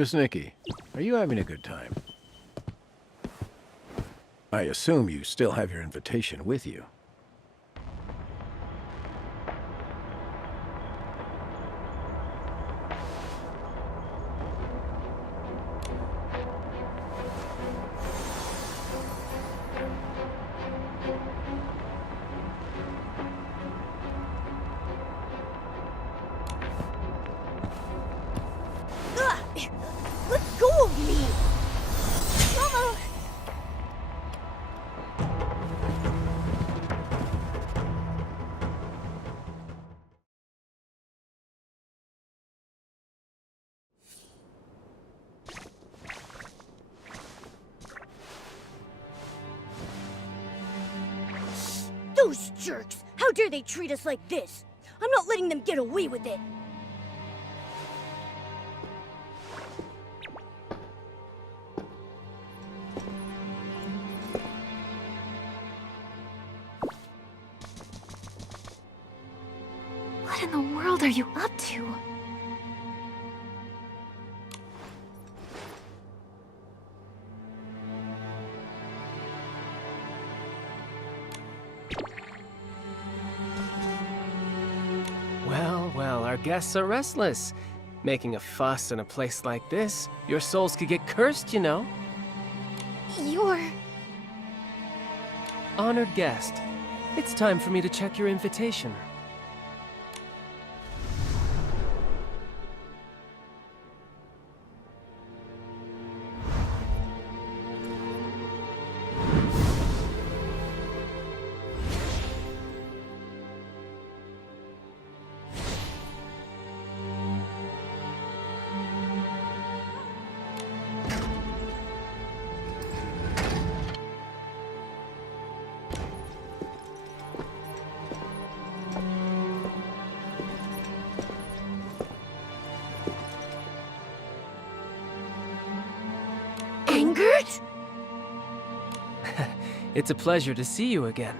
Miss Nikki, are you having a good time? I assume you still have your invitation with you. Let go of me! Mama! Those jerks! How dare they treat us like this? I'm not letting them get away with it! What in the world are you up to? Well, our guests are restless. Making a fuss in a place like this, your souls could get cursed, you know. You're... Honored guest, it's time for me to check your invitation. Angered? It's a pleasure to see you again.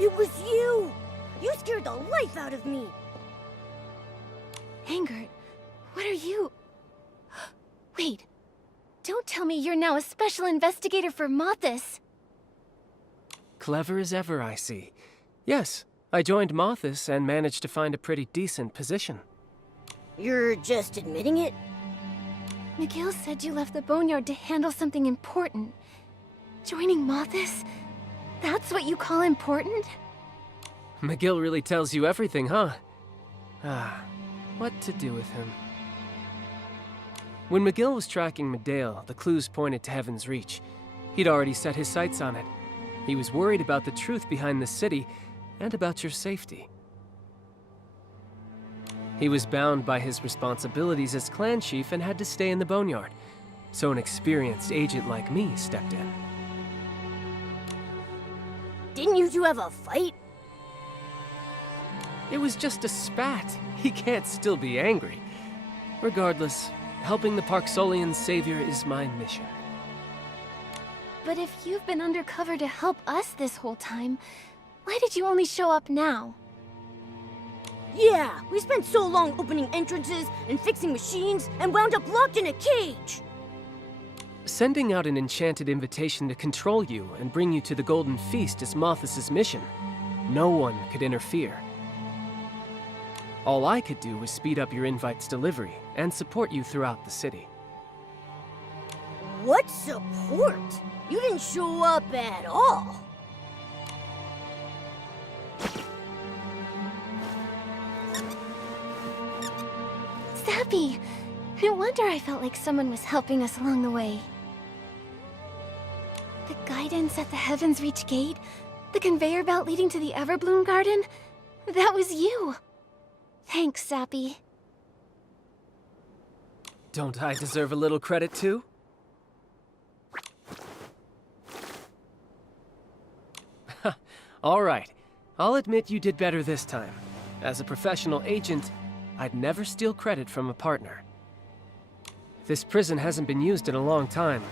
It was you! You scared the life out of me! Angert, what are you... Wait, don't tell me you're now a special investigator for Mothis. Clever as ever, I see. Yes, I joined Mothis and managed to find a pretty decent position. You're just admitting it? McGill said you left the Boneyard to handle something important. Joining Mothis? That's what you call important? McGill really tells you everything, huh? Ah, what to do with him? When McGill was tracking Medale, the clues pointed to Heaven's Reach. He'd already set his sights on it. He was worried about the truth behind the city, and about your safety. He was bound by his responsibilities as clan chief and had to stay in the Boneyard. So an experienced agent like me stepped in. Didn't you two have a fight? It was just a spat. He can't still be angry. Regardless, helping the Parksolian savior is my mission. But if you've been undercover to help us this whole time, why did you only show up now? Yeah, we spent so long opening entrances and fixing machines and wound up locked in a cage! Sending out an enchanted invitation to control you and bring you to the Golden Feast is Mothis' mission. No one could interfere. All I could do was speed up your invite's delivery and support you throughout the city. What support? You didn't show up at all! Zappy! No wonder I felt like someone was helping us along the way. The guidance at the Heaven's Reach gate, the conveyor belt leading to the Everbloom Garden, that was you. Thanks, Zappy. Don't I deserve a little credit too? All right, I'll admit you did better this time. As a professional agent, I'd never steal credit from a partner. This prison hasn't been used in a long time.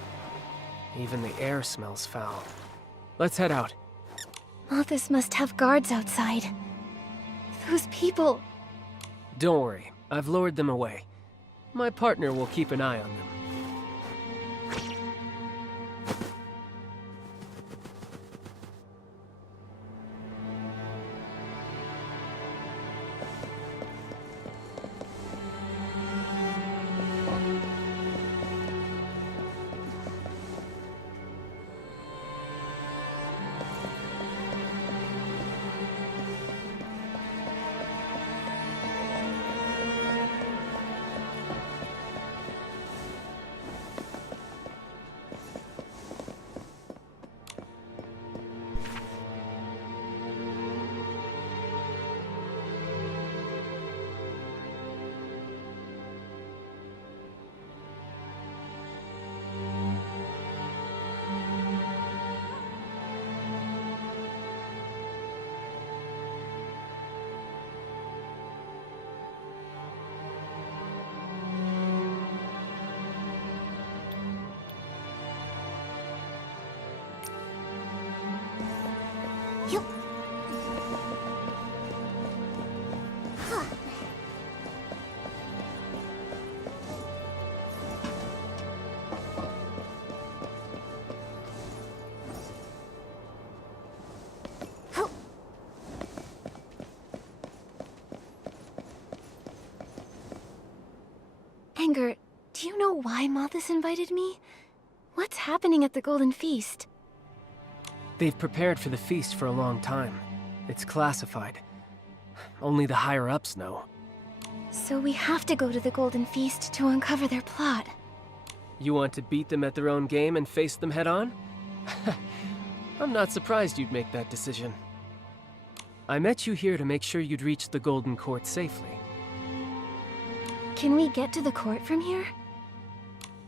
Even the air smells foul. Let's head out. Mothis must have guards outside. Those people... Don't worry, I've lowered them away. My partner will keep an eye on them. Anger, do you know why Mothis invited me? What's happening at the Golden Feast? They've prepared for the feast for a long time. It's classified. Only the higher-ups know. So we have to go to the Golden Feast to uncover their plot. You want to beat them at their own game and face them head-on? I'm not surprised you'd make that decision. I met you here to make sure you'd reach the Golden Court safely. Can we get to the court from here?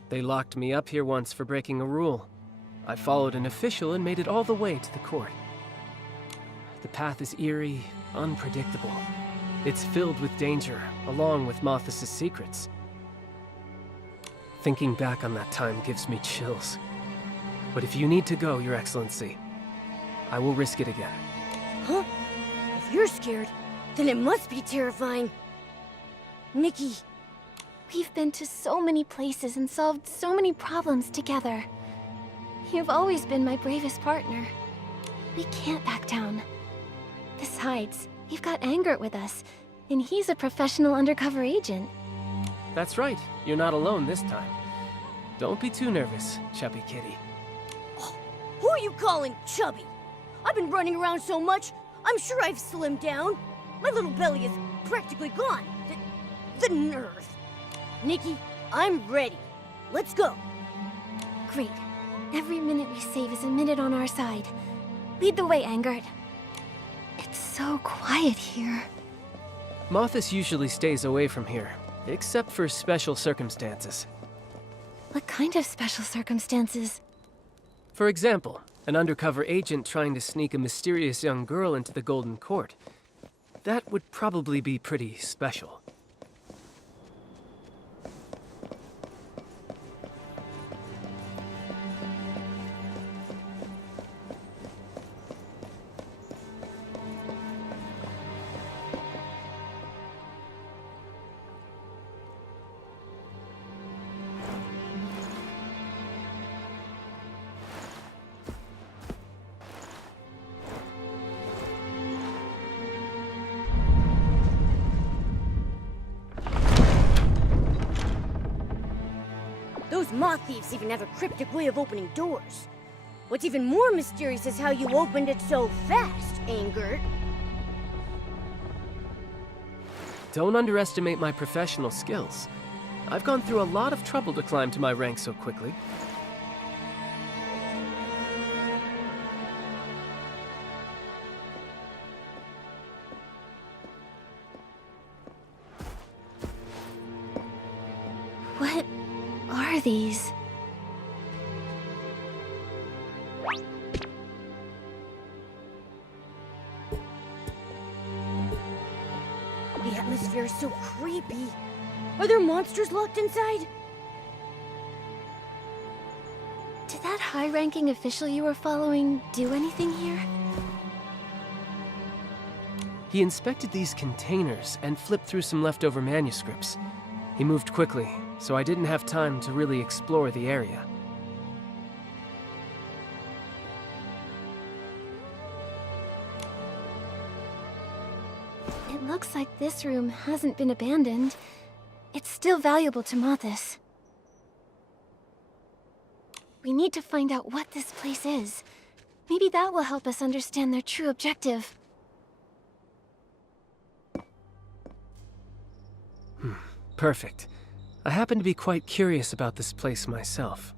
They locked me up here once for breaking a rule. I followed an official and made it all the way to the court. The path is eerie, unpredictable. It's filled with danger, along with Mothis' secrets. Thinking back on that time gives me chills. But if you need to go, Your Excellency, I will risk it again. Huh? If you're scared, then it must be terrifying. Nikki. We've been to so many places and solved so many problems together. You've always been my bravest partner. We can't back down. Besides, we've got Angert with us, and he's a professional undercover agent. That's right, you're not alone this time. Don't be too nervous, chubby kitty. Who are you calling chubby? I've been running around so much, I'm sure I've slimmed down. My little belly is practically gone. The nerve. Nikki, I'm ready. Let's go. Great. Every minute we save is a minute on our side. Lead the way, Angert. It's so quiet here. Mothis usually stays away from here, except for special circumstances. What kind of special circumstances? For example, an undercover agent trying to sneak a mysterious young girl into the Golden Court. That would probably be pretty special. Those moth thieves even have a cryptic way of opening doors. What's even more mysterious is how you opened it so fast, Angert. Don't underestimate my professional skills. I've gone through a lot of trouble to climb to my rank so quickly. What are these? The atmosphere is so creepy. Are there monsters locked inside? Did that high-ranking official you were following do anything here? He inspected these containers and flipped through some leftover manuscripts. He moved quickly, so I didn't have time to really explore the area. It looks like this room hasn't been abandoned. It's still valuable to Mothis. We need to find out what this place is. Maybe that will help us understand their true objective. Perfect. I happen to be quite curious about this place myself.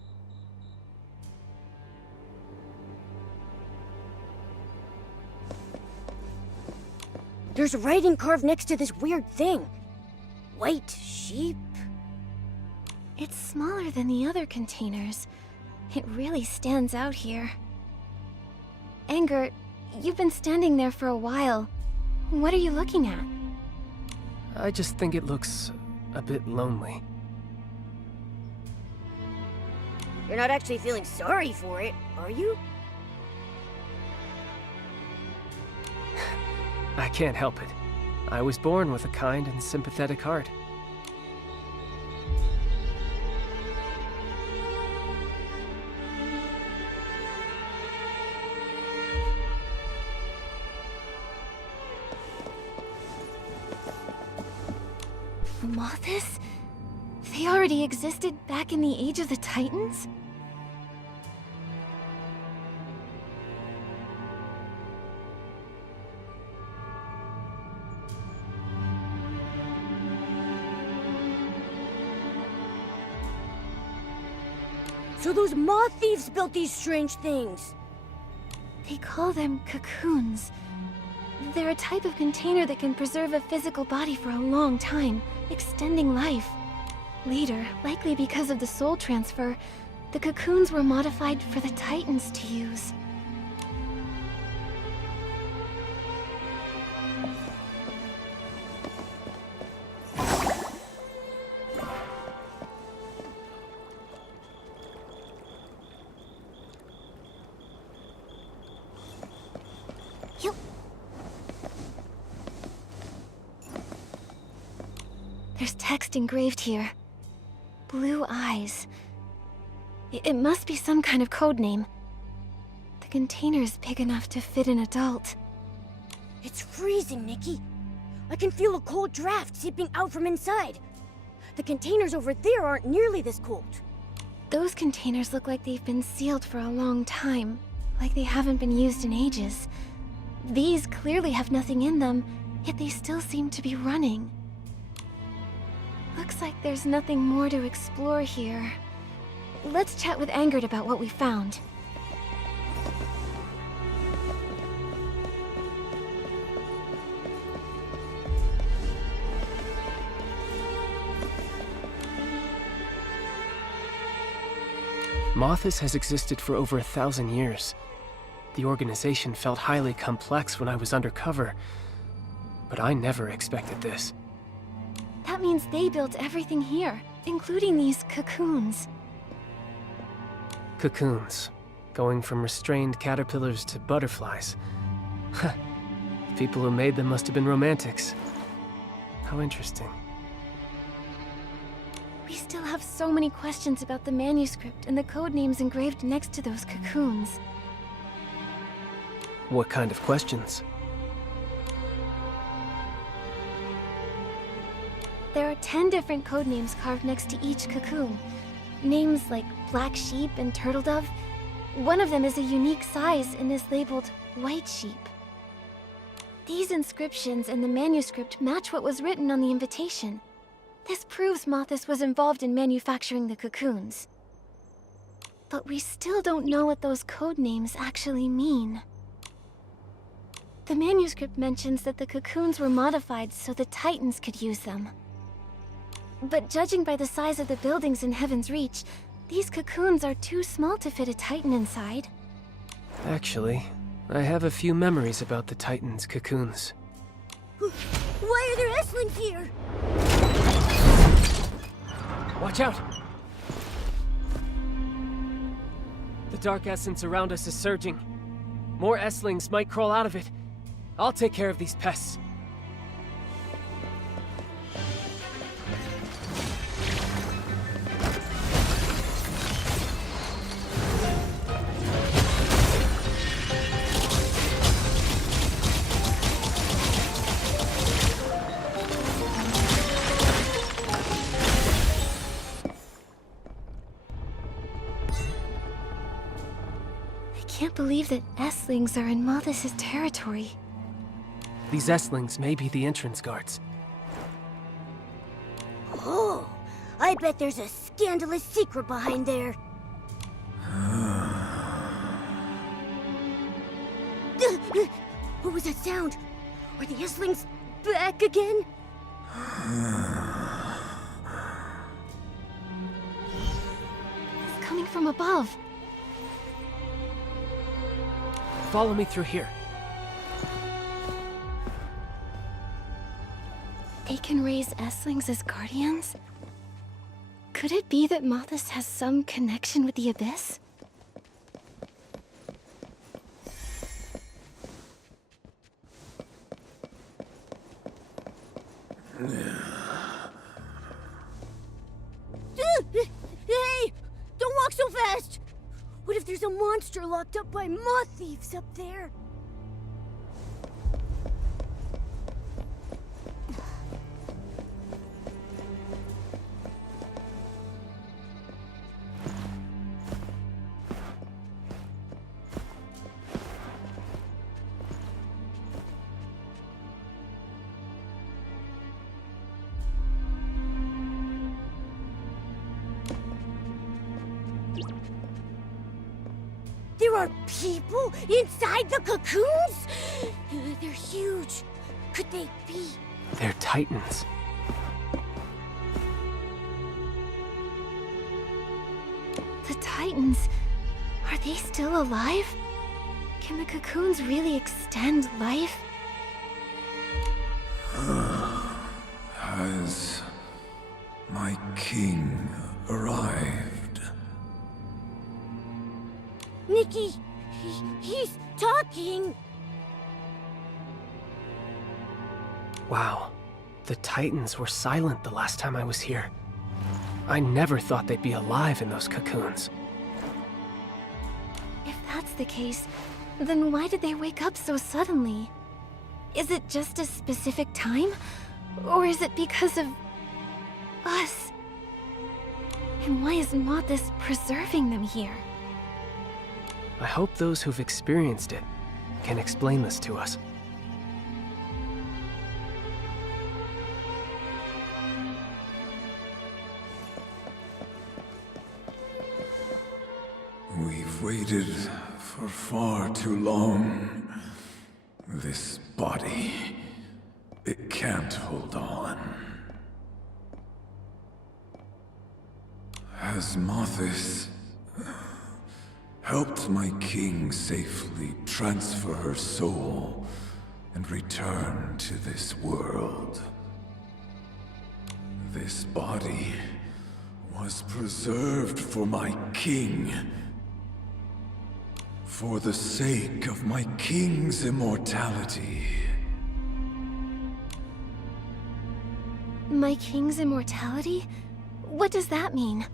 There's writing carved next to this weird thing. White sheep? It's smaller than the other containers. It really stands out here. Anger, you've been standing there for a while. What are you looking at? I just think it looks a bit lonely. You're not actually feeling sorry for it, are you? I can't help it. I was born with a kind and sympathetic heart. Mothis? They already existed back in the Age of the Titans? So those moth thieves built these strange things. They call them cocoons. They're a type of container that can preserve a physical body for a long time, extending life. Later, likely because of the soul transfer, the cocoons were modified for the Titans to use. There's text engraved here. Blue eyes. It must be some kind of code name. The container's big enough to fit an adult. It's freezing, Nikki. I can feel a cold draft seeping out from inside. The containers over there aren't nearly this cold. Those containers look like they've been sealed for a long time, like they haven't been used in ages. These clearly have nothing in them, yet they still seem to be running. Looks like there's nothing more to explore here. Let's chat with Angerd about what we found. Mothis has existed for over 1,000 years. The organization felt highly complex when I was undercover, but I never expected this. That means they built everything here, including these cocoons. Cocoons. Going from restrained caterpillars to butterflies. The people who made them must have been romantics. How interesting. We still have so many questions about the manuscript and the code names engraved next to those cocoons. What kind of questions? There are 10 different code names carved next to each cocoon. Names like Black Sheep and Turtle Dove. One of them is a unique size and is labeled White Sheep. These inscriptions and the manuscript match what was written on the invitation. This proves Mothis was involved in manufacturing the cocoons. But we still don't know what those code names actually mean. The manuscript mentions that the cocoons were modified so the Titans could use them. But judging by the size of the buildings in Heaven's Reach, these cocoons are too small to fit a Titan inside. Actually, I have a few memories about the Titans' cocoons. Why are there Esslings here? Watch out! The dark essence around us is surging. More Esslings might crawl out of it. I'll take care of these pests. I can't believe that Esslings are in Mothis' territory. These Esslings may be the entrance guards. Oh, I bet there's a scandalous secret behind there. What was that sound? Are the Esslings back again? It's coming from above. Follow me through here. They can raise Esslings as guardians? Could it be that Mothis has some connection with the Abyss? Hey! Don't walk so fast! What if there's a monster locked up by moth thieves up there? There are people inside the cocoons? They're huge. Could they be? They're Titans. The Titans... are they still alive? Can the cocoons really extend life? Has my king arrived? Nikki, he's talking. Wow. The Titans were silent the last time I was here. I never thought they'd be alive in those cocoons. If that's the case, then why did they wake up so suddenly? Is it just a specific time? Or is it because of... us? And why is Mothis preserving them here? I hope those who've experienced it can explain this to us. We've waited for far too long. This body, it can't hold on. Has Mothis helped my king safely transfer her soul and return to this world? This body was preserved for my king. For the sake of my king's immortality. My king's immortality? What does that mean?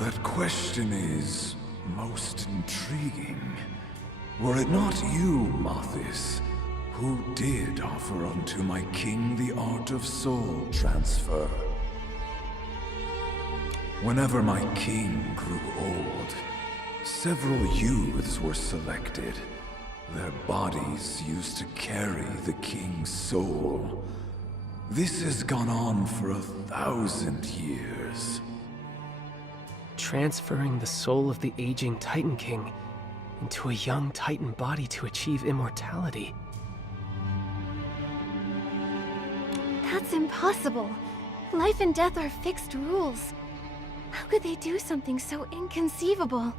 That question is most intriguing. Were it not you, Mothis, who did offer unto my king the art of soul transfer? Whenever my king grew old, several youths were selected. Their bodies used to carry the king's soul. This has gone on for 1,000 years. Transferring the soul of the aging Titan King into a young Titan body to achieve immortality. That's impossible. Life and death are fixed rules. How could they do something so inconceivable?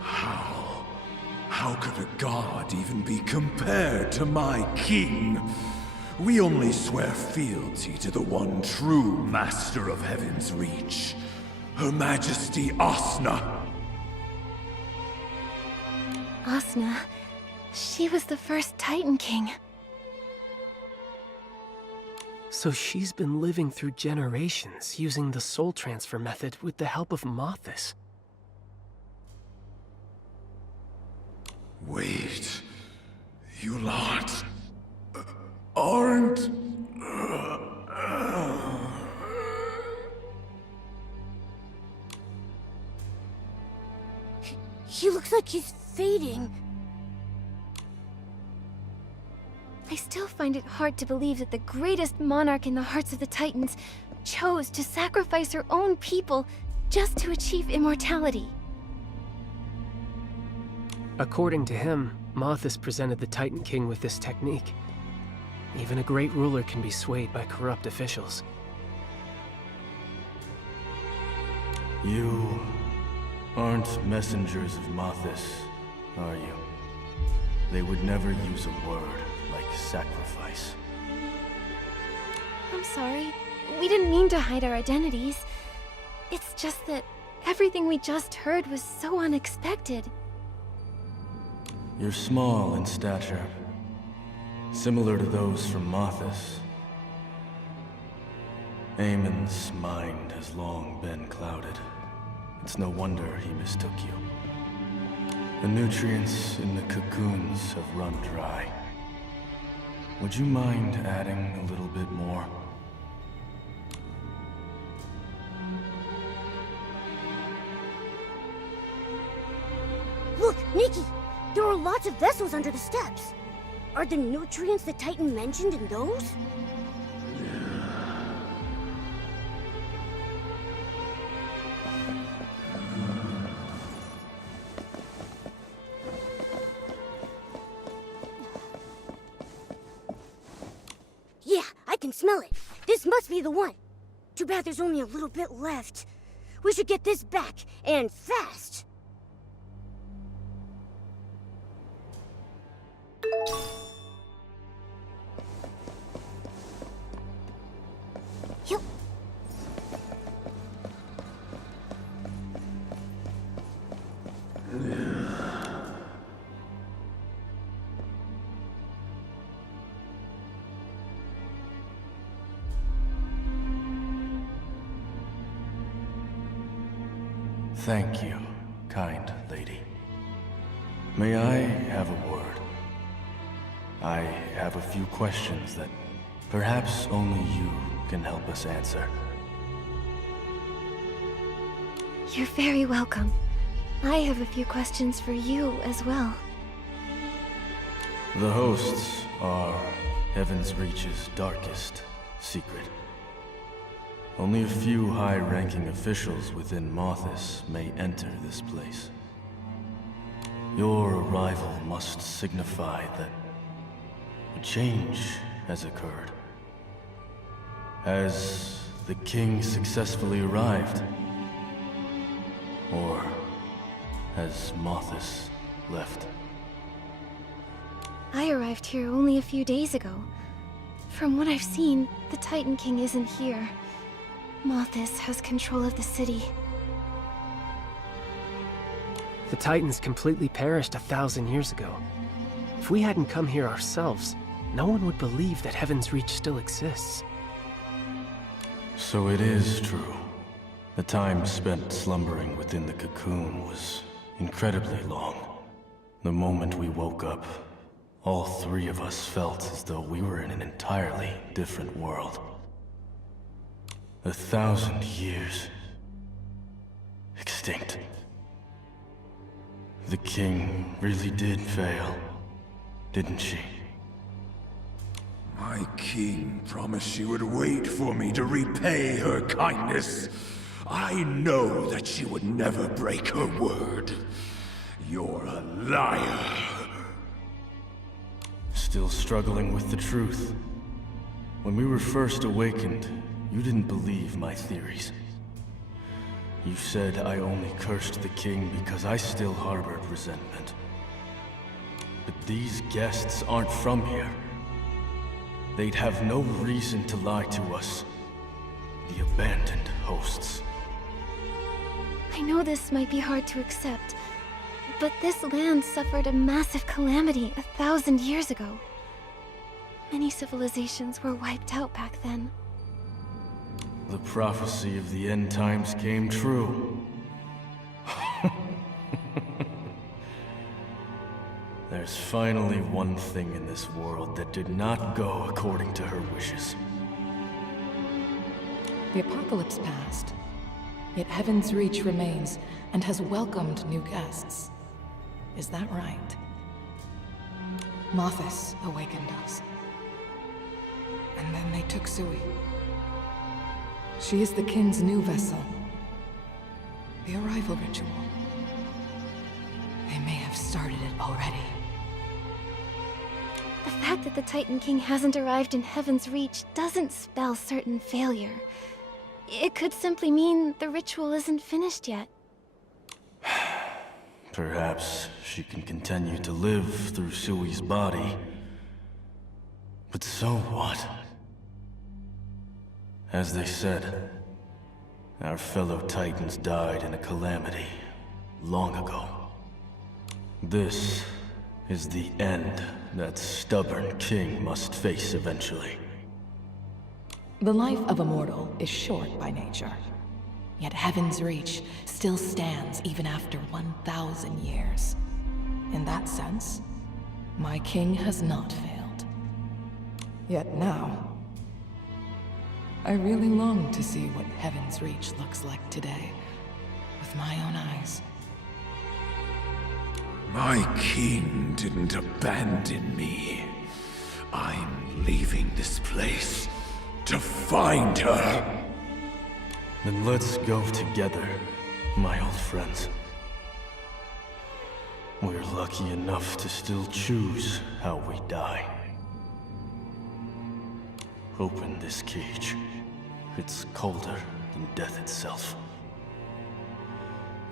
How could a god even be compared to my king? We only swear fealty to the one true master of Heaven's Reach, Her Majesty Asna. Asuna, she was the first Titan King. So she's been living through generations using the soul transfer method with the help of Mothis. Wait. You lot aren't... He looks like he's fading. I still find it hard to believe that the greatest monarch in the hearts of the Titans chose to sacrifice her own people just to achieve immortality. According to him, Mothis presented the Titan King with this technique. Even a great ruler can be swayed by corrupt officials. You aren't messengers of Mothis, are you? They would never use a word like sacrifice. I'm sorry. We didn't mean to hide our identities. It's just that everything we just heard was so unexpected. You're small in stature, similar to those from Mothis. Aemon's mind has long been clouded. It's no wonder he mistook you. The nutrients in the cocoons have run dry. Would you mind adding a little bit more? Look, Nikki! There are lots of vessels under the steps. Are the nutrients the Titan mentioned in those? Yeah, I can smell it. This must be the one. Too bad there's only a little bit left. We should get this back, and fast. Yup. Thank you, kind lady. May I have a word? I have a few questions that perhaps only you can help us answer. You're very welcome. I have a few questions for you as well. The hosts are Heaven's Reach's darkest secret. Only a few high-ranking officials within Mothis may enter this place. Your arrival must signify that a change has occurred. Has the king successfully arrived? Or has Mothis left? I arrived here only a few days ago. From what I've seen, the Titan King isn't here. Mothis has control of the city. The Titans completely perished 1,000 years ago. If we hadn't come here ourselves, no one would believe that Heaven's Reach still exists. So it is true. The time spent slumbering within the cocoon was incredibly long. The moment we woke up, all three of us felt as though we were in an entirely different world. 1,000 years. Extinct. The king really did fail, didn't she? My king promised she would wait for me to repay her kindness. I know that she would never break her word. You're a liar. Still struggling with the truth. When we were first awakened, you didn't believe my theories. You said I only cursed the king because I still harbored resentment. But these guests aren't from here. They'd have no reason to lie to us. The abandoned hosts. I know this might be hard to accept, But this land suffered a massive calamity 1,000 years ago. Many civilizations were wiped out back then. The prophecy of the end times came true. There's finally one thing in this world that did not go according to her wishes. The apocalypse passed, yet Heaven's Reach remains and has welcomed new guests. Is that right? Mothis awakened us. And then they took Sui. She is the King's new vessel. The arrival ritual. They may have started it already. The fact that the Titan King hasn't arrived in Heaven's Reach doesn't spell certain failure. It could simply mean the ritual isn't finished yet. Perhaps she can continue to live through Sui's body. But so what? As they said, our fellow Titans died in a calamity long ago. This is the end that stubborn king must face eventually. The life of a mortal is short by nature. Yet Heaven's Reach still stands even after 1,000 years. In that sense, my king has not failed. Yet now, I really long to see what Heaven's Reach looks like today, with my own eyes. My king didn't abandon me. I'm leaving this place to find her. Then let's go together, my old friends. We're lucky enough to still choose how we die. Open this cage. It's colder than death itself.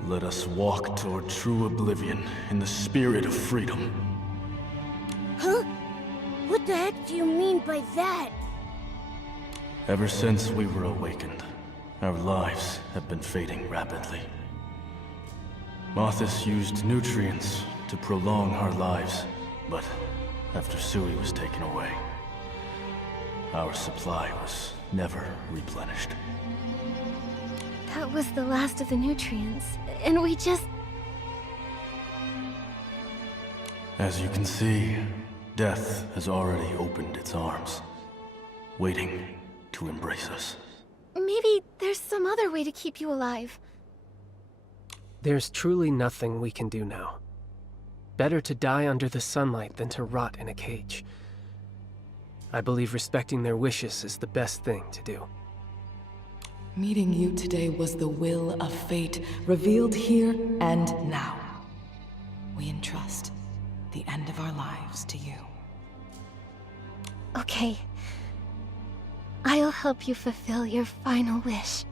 Let us walk toward true oblivion in the spirit of freedom. Huh? What the heck do you mean by that? Ever since we were awakened, our lives have been fading rapidly. Mothis used nutrients to prolong our lives, but after Sui was taken away, our supply was never replenished. That was the last of the nutrients, and we just... As you can see, death has already opened its arms, waiting to embrace us. Maybe there's some other way to keep you alive. There's truly nothing we can do now. Better to die under the sunlight than to rot in a cage. I believe respecting their wishes is the best thing to do. Meeting you today was the will of fate, revealed here and now. We entrust the end of our lives to you. Okay. I'll help you fulfill your final wish.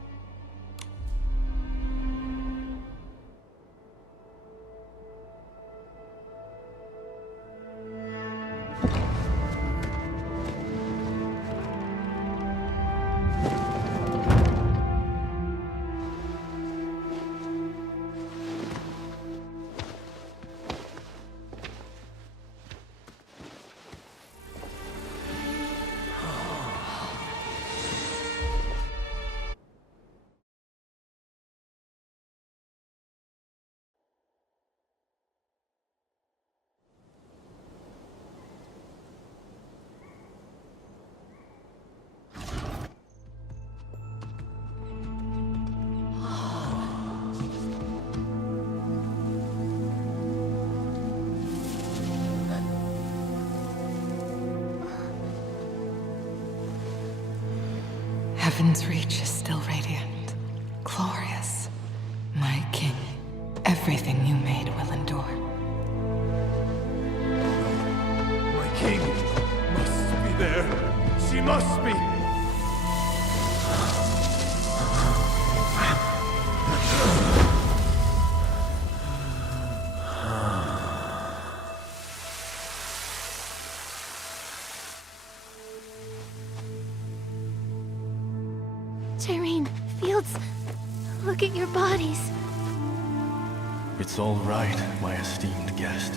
Heaven's Reach is still radiant, glorious. My king, everything you made will endure. My king must be there. She must be. Tyrene, Fields, look at your bodies. It's all right, my esteemed guest.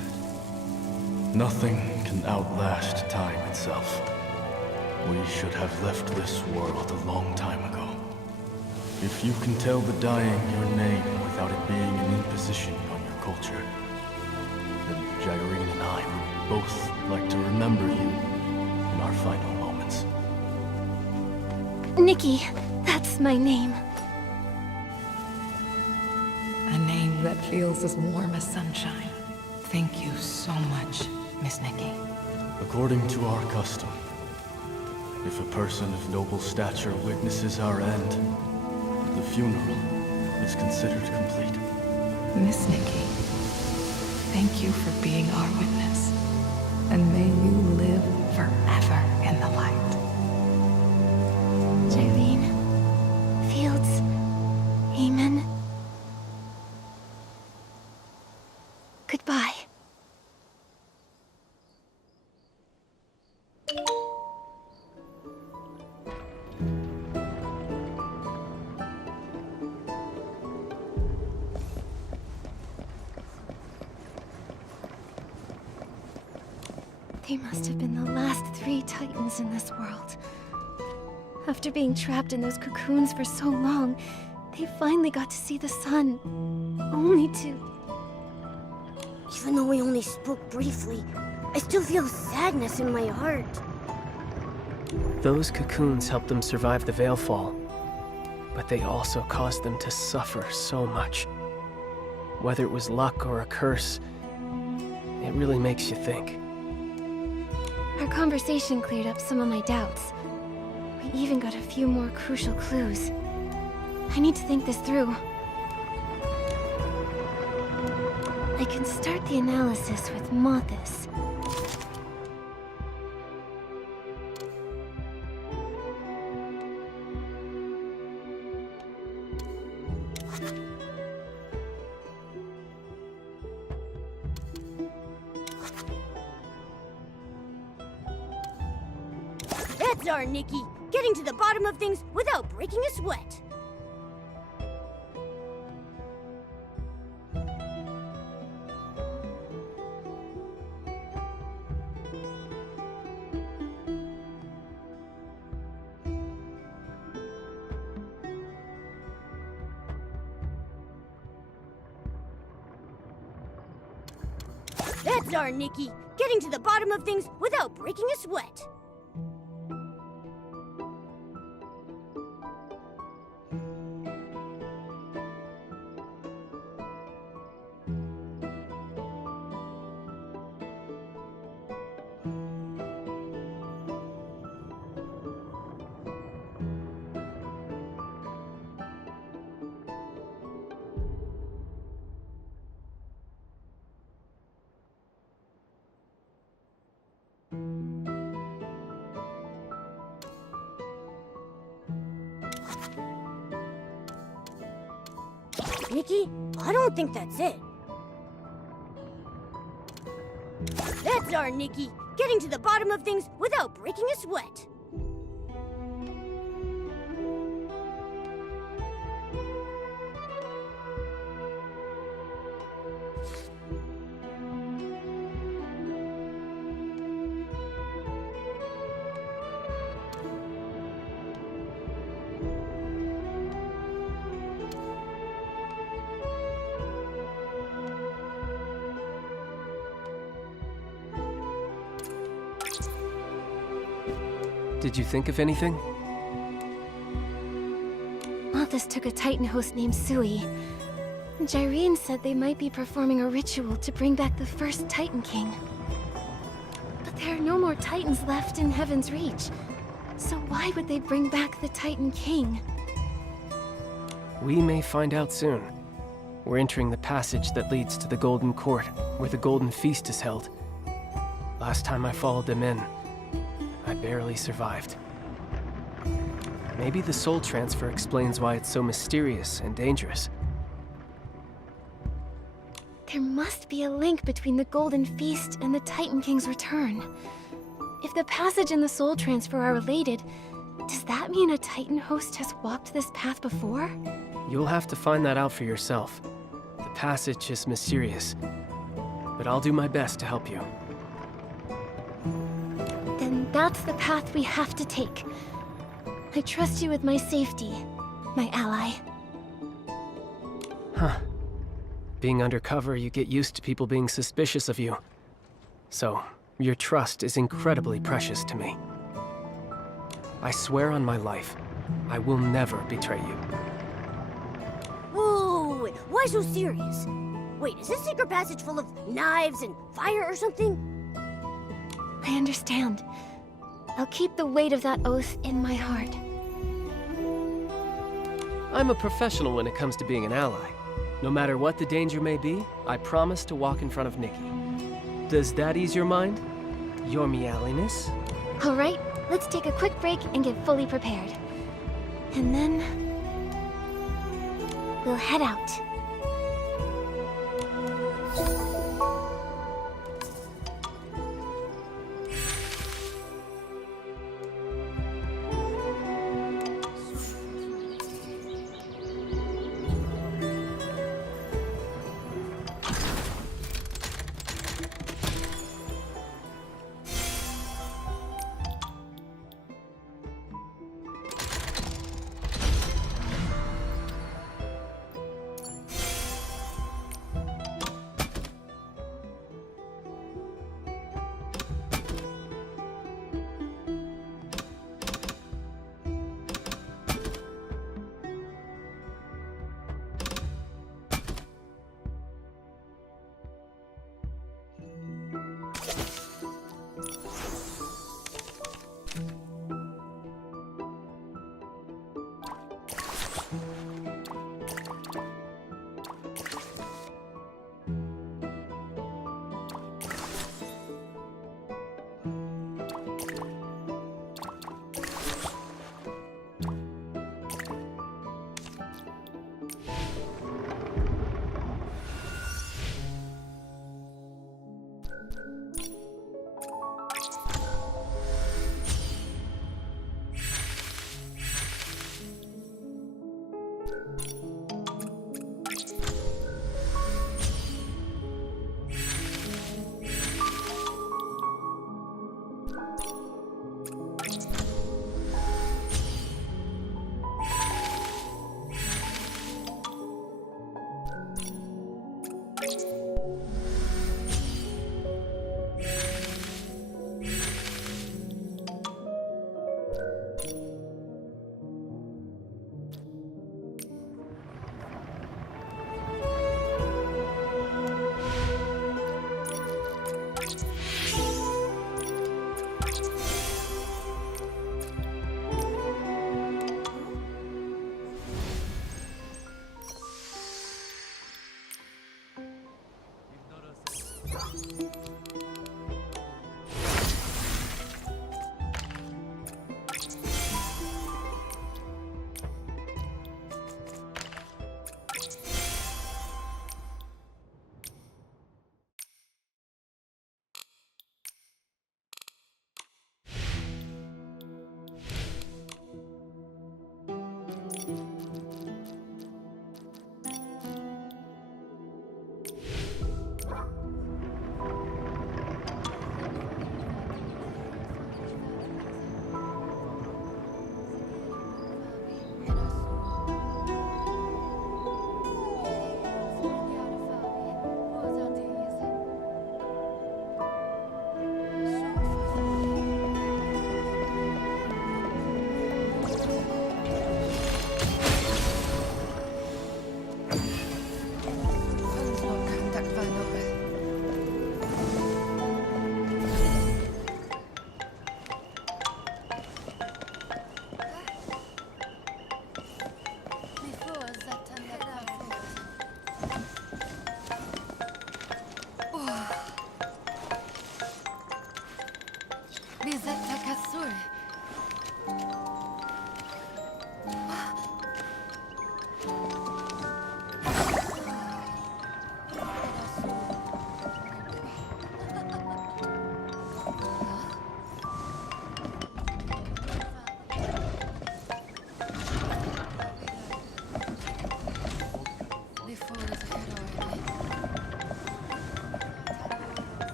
Nothing can outlast time itself. We should have left this world a long time ago. If you can tell the dying your name without it being an imposition on your culture, then Gyrene and I would both like to remember you in our final moments. Nikki, that's my name. A name that feels as warm as sunshine. Thank you so much, Miss Nikki. According to our custom, if a person of noble stature witnesses our end, the funeral is considered complete. Miss Nikki, thank you for being our witness. And may you live forever in the light. Gyrene. Fields. Amen. Goodbye. They must have been the last 3 Titans in this world. After being trapped in those cocoons for so long, they finally got to see the sun. Only to... Even though we only spoke briefly, I still feel sadness in my heart. Those cocoons helped them survive the Veilfall, but they also caused them to suffer so much. Whether it was luck or a curse, it really makes you think. Our conversation cleared up some of my doubts. We even got a few more crucial clues. I need to think this through. I can start the analysis with Mothis. That's our Nikki, getting to the bottom of things without breaking a sweat. That's our Nikki, getting to the bottom of things without breaking a sweat. Nikki, I don't think that's it. That's our Nikki, getting to the bottom of things without breaking a sweat. Did you think of anything? Mothis took a Titan host named Sui. Gyrene said they might be performing a ritual to bring back the first Titan King. But there are no more Titans left in Heaven's Reach. So why would they bring back the Titan King? We may find out soon. We're entering the passage that leads to the Golden Court, where the Golden Feast is held. Last time I followed them in, I barely survived. Maybe the soul transfer explains why it's so mysterious and dangerous. There must be a link between the Golden Feast and the Titan King's return. If the passage and the soul transfer are related, does that mean a Titan host has walked this path before? You'll have to find that out for yourself. The The passage is mysterious, but I'll do my best to help you. Then that's the path we have to take. I trust you with my safety, my ally. Huh. Being undercover, you get used to people being suspicious of you. So, your trust is incredibly precious to me. I swear on my life, I will never betray you. Whoa, why so serious? Wait, is this secret passage full of knives and fire or something? I understand. I'll keep the weight of that oath in my heart. I'm a professional when it comes to being an ally. No matter what the danger may be, I promise to walk in front of NIKKI. Does that ease your mind? Your meowliness? All right, let's take a quick break and get fully prepared. And then... we'll head out.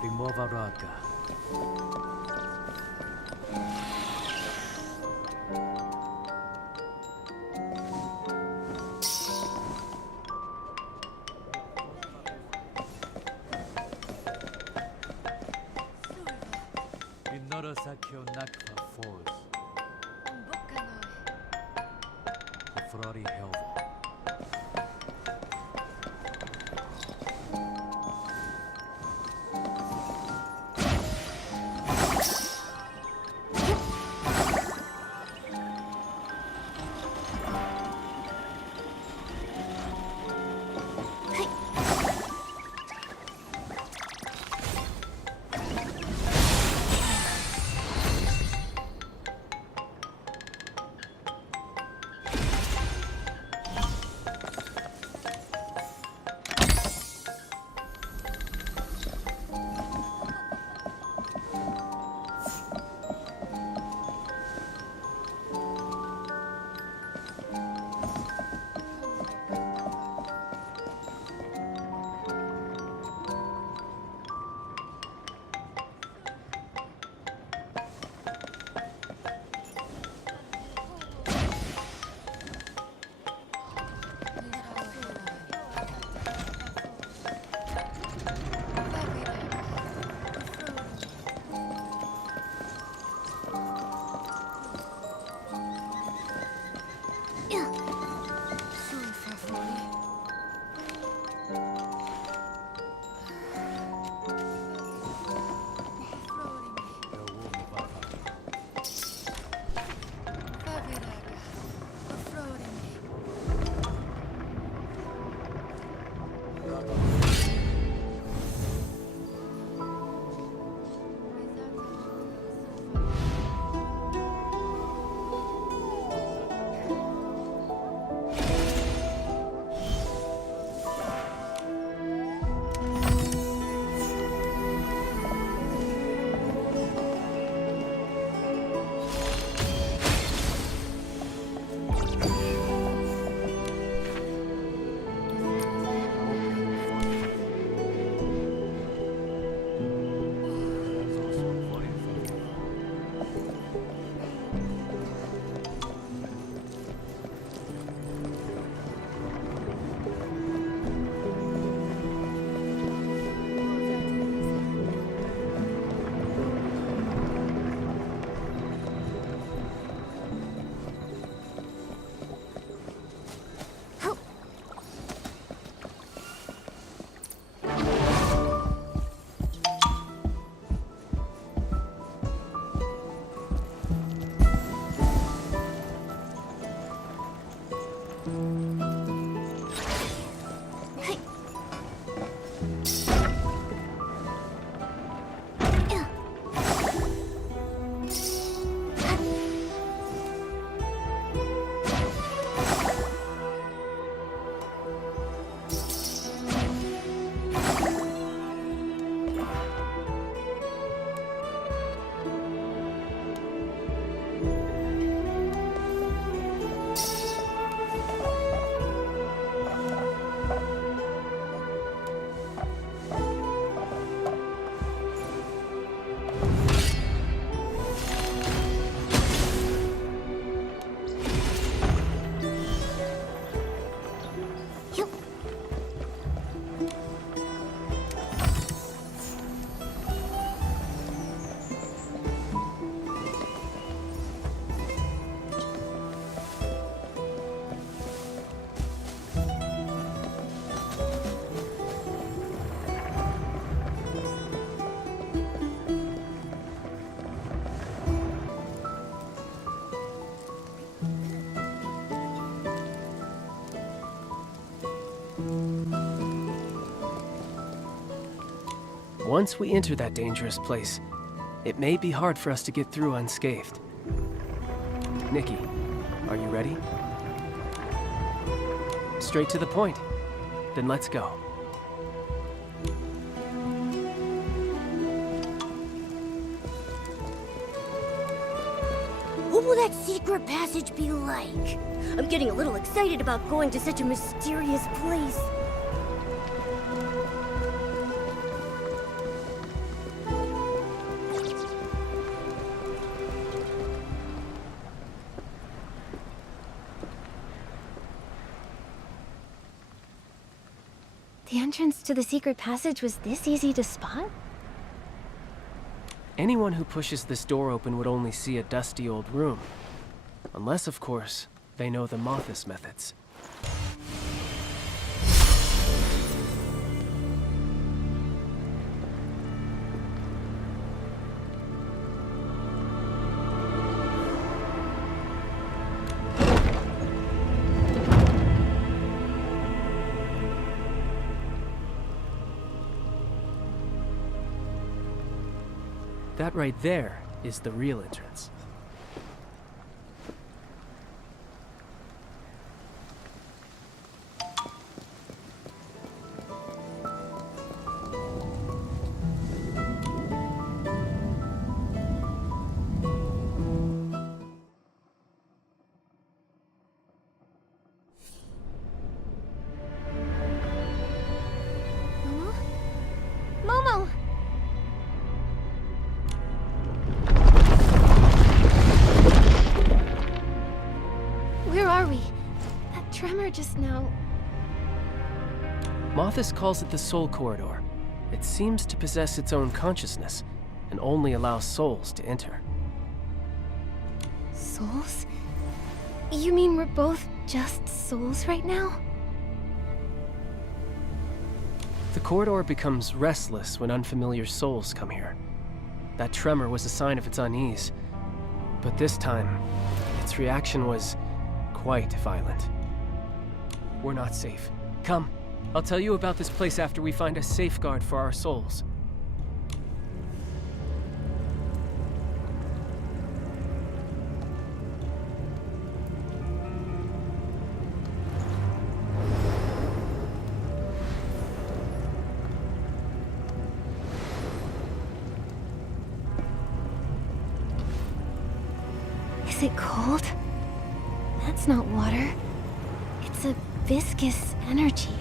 Primowa Raga. Inorosakyo Nakfa Falls. Hofrari Helva. Once we enter that dangerous place, it may be hard for us to get through unscathed. Nikki, are you ready? Straight to the point. Then let's go. What will that secret passage be like? I'm getting a little excited about going to such a mysterious place. The entrance to the secret passage was this easy to spot? Anyone who pushes this door open would only see a dusty old room. Unless, of course, they know the Mothis methods. That right there is the real entrance. Momo? Momo! Where are we? That tremor just now. Mothis calls it the Soul Corridor. It seems to possess its own consciousness, and only allows souls to enter. Souls? You mean we're both just souls right now? The corridor becomes restless when unfamiliar souls come here. That tremor was a sign of its unease, but this time, its reaction was quite violent. We're not safe. Come, I'll tell you about this place after we find a safeguard for our souls. Is it cold? That's not water. It's a viscous energy.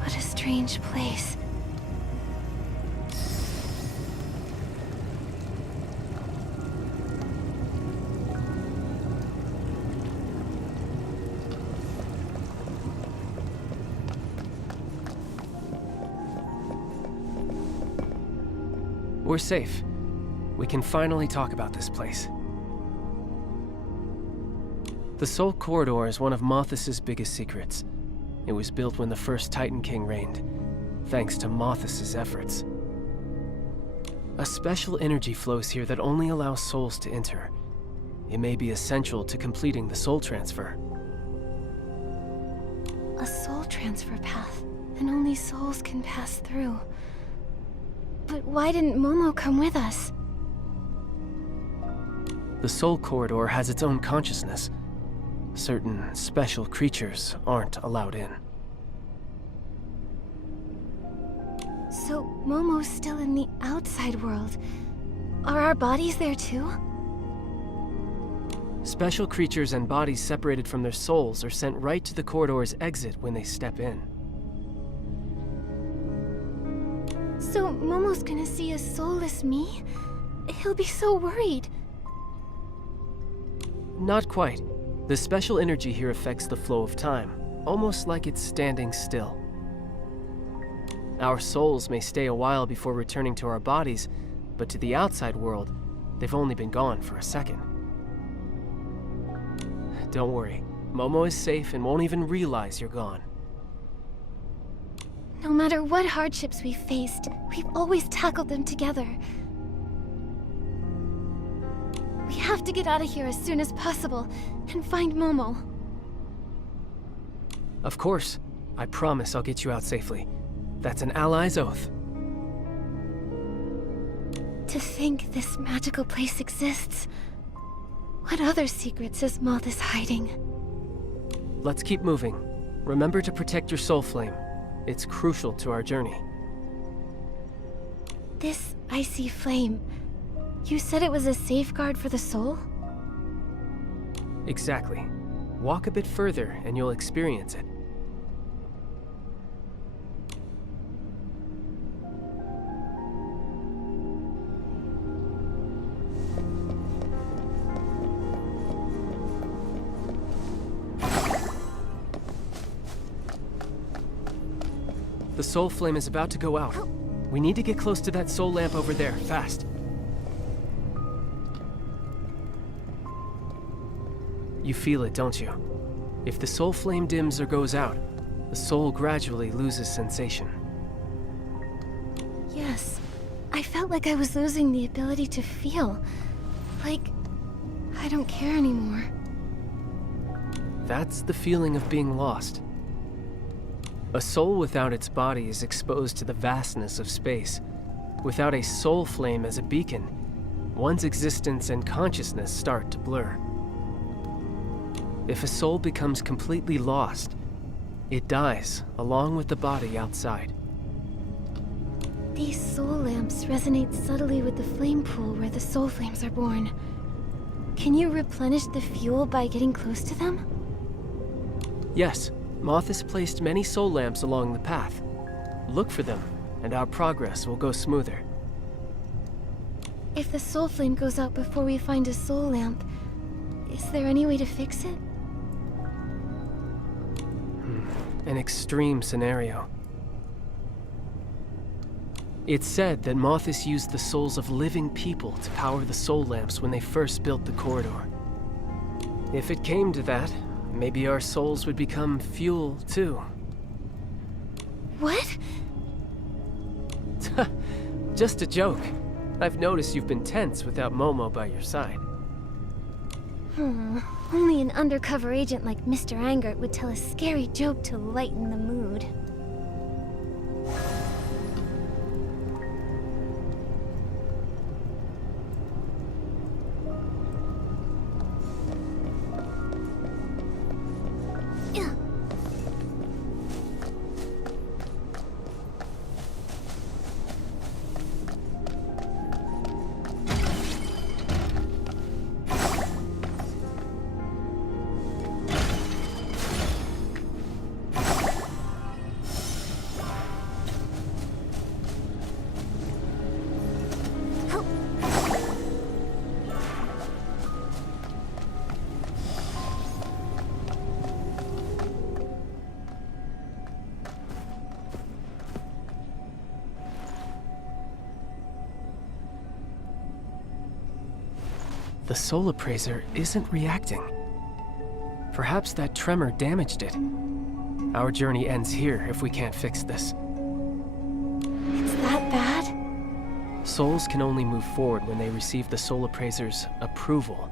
What a strange place. We're safe. We can finally talk about this place. The Soul Corridor is one of Mothis's biggest secrets. It was built when the first Titan King reigned, thanks to Mothis's efforts. A special energy flows here that only allows souls to enter. It may be essential to completing the soul transfer. A soul transfer path, and only souls can pass through. But why didn't Momo come with us? The Soul Corridor has its own consciousness. Certain special creatures aren't allowed in. So Momo's still in the outside world. Are our bodies there too? Special creatures and bodies separated from their souls are sent right to the corridor's exit when they step in. So Momo's gonna see a soulless me? He'll be so worried. Not quite. The special energy here affects the flow of time, almost like it's standing still. Our souls may stay a while before returning to our bodies, but to the outside world, they've only been gone for a second. Don't worry, Momo is safe and won't even realize you're gone. No matter what hardships we've faced, we've always tackled them together. We have to get out of here as soon as possible and find Momo. Of course. I promise I'll get you out safely. That's an ally's oath. To think this magical place exists. What other secrets is Malthus hiding? Let's keep moving. Remember to protect your soul flame. It's crucial to our journey. This icy flame, you said it was a safeguard for the soul? Exactly. Walk a bit further and you'll experience it. The soul flame is about to go out. We need to get close to that soul lamp over there, fast. You feel it, don't you? If the soul flame dims or goes out, the soul gradually loses sensation. Yes. I felt like I was losing the ability to feel. Like, I don't care anymore. That's the feeling of being lost. A soul without its body is exposed to the vastness of space. Without a soul flame as a beacon, one's existence and consciousness start to blur. If a soul becomes completely lost, it dies along with the body outside. These soul lamps resonate subtly with the flame pool where the soul flames are born. Can you replenish the fuel by getting close to them? Yes, Malthus placed many soul lamps along the path. Look for them, and our progress will go smoother. If the soul flame goes out before we find a soul lamp, is there any way to fix it? An extreme scenario. It's said that Malthus used the souls of living people to power the soul lamps when they first built the corridor. If it came to that, maybe our souls would become fuel, too. What? Just a joke. I've noticed you've been tense without Momo by your side. Only an undercover agent like Mr. Angert would tell a scary joke to lighten the mood. The soul appraiser isn't reacting. Perhaps that tremor damaged it. Our journey ends here if we can't fix this. It's that bad? Souls can only move forward when they receive the soul appraiser's approval.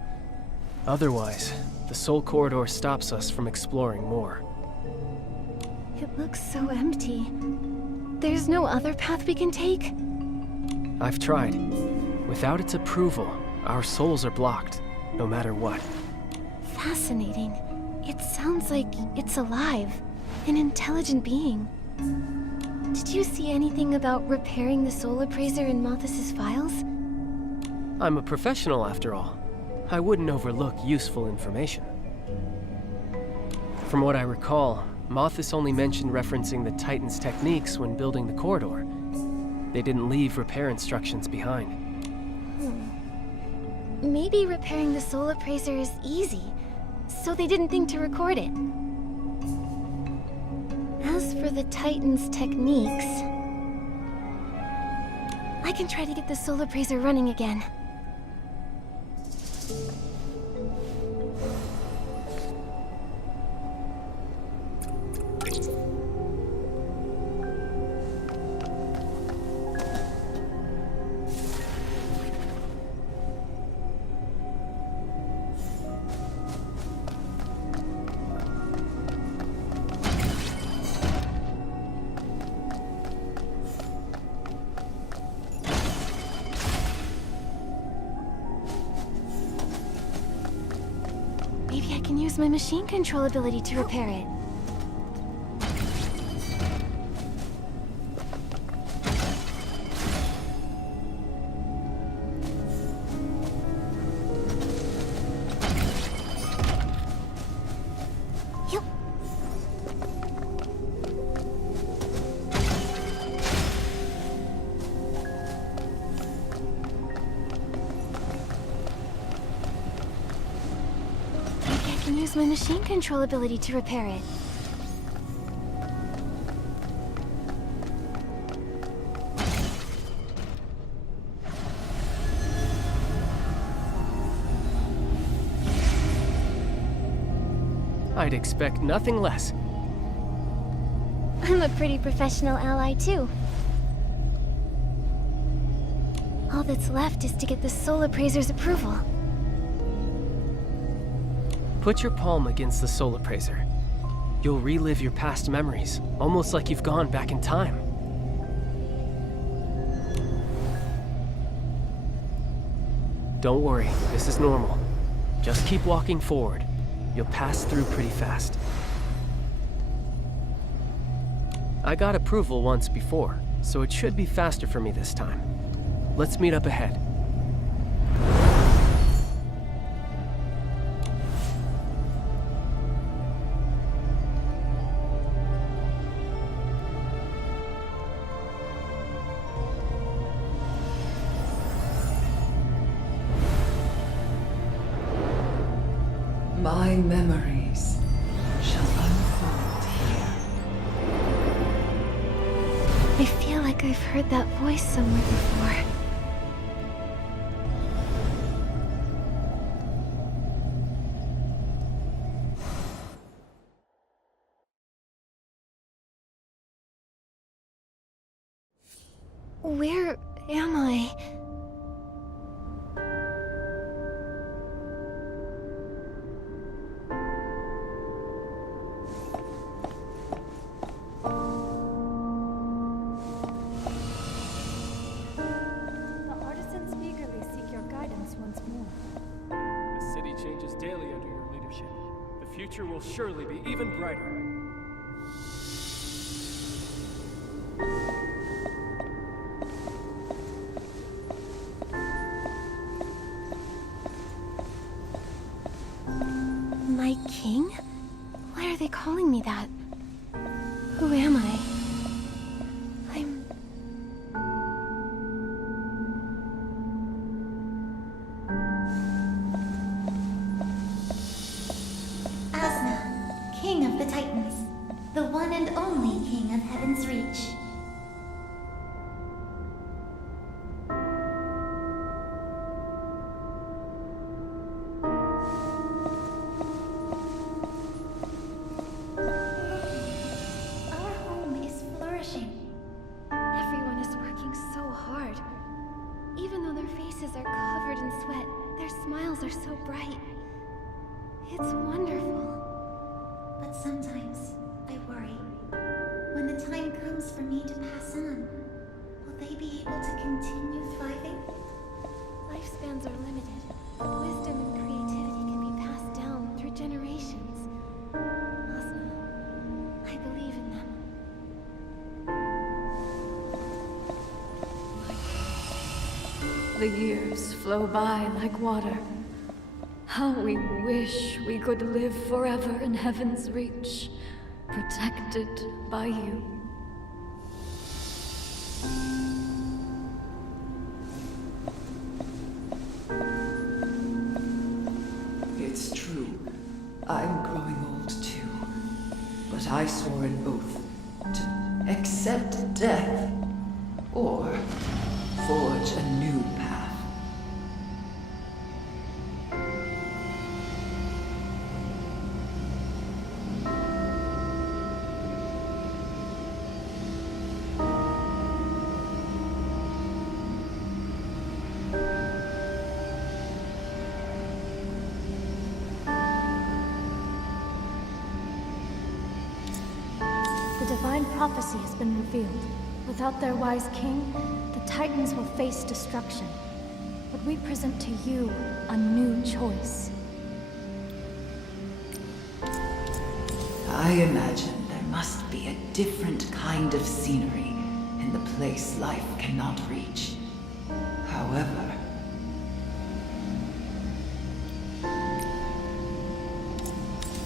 Otherwise, the soul corridor stops us from exploring more. It looks so empty. There's no other path we can take? I've tried. Without its approval, our souls are blocked, no matter what. Fascinating. It sounds like it's alive. An intelligent being. Did you see anything about repairing the soul appraiser in Malthus's files? I'm a professional after all. I wouldn't overlook useful information. From what I recall, Malthus only mentioned referencing the Titan's techniques when building the corridor. They didn't leave repair instructions behind. Maybe repairing the soul appraiser is easy, so they didn't think to record it. As for the Titan's techniques, I can try to get the soul appraiser running again. I can use my machine control ability to repair it. Yup. I can use my machine control ability to repair it. I'd expect nothing less. I'm a pretty professional ally, too. All that's left is to get the Soul Appraiser's approval. Put your palm against the Soul Appraiser. You'll relive your past memories, almost like you've gone back in time. Don't worry, this is normal. Just keep walking forward. You'll pass through pretty fast. I got approval once before, so it should be faster for me this time. Let's meet up ahead. My memories shall unfold here. I feel like I've heard that voice somewhere before. Where am I? The artisans eagerly seek your guidance once more. The city changes daily under your leadership. The future will surely be even brighter. My king? Why are they calling me that? Who am I? I'm... Asna, King of the Titans, the one and only King of Heaven's Reach. Our home is flourishing. Everyone is working so hard. Even though their faces are covered in sweat, their smiles are so bright. It's wonderful. But sometimes I worry. When the time comes for me to pass on, will they be able to continue thriving? Lifespans are limited, but wisdom and creativity can be passed down through generations. Asna, I believe in them. The years flow by like water. How we wish we could live forever in Heaven's Reach, protected by you. It's true. I'm growing old too. But I swore an oath to accept death or forge a new path. The divine prophecy has been revealed. Without their wise king, the Titans will face destruction. But we present to you a new choice. I imagine there must be a different kind of scenery in the place life cannot reach. However,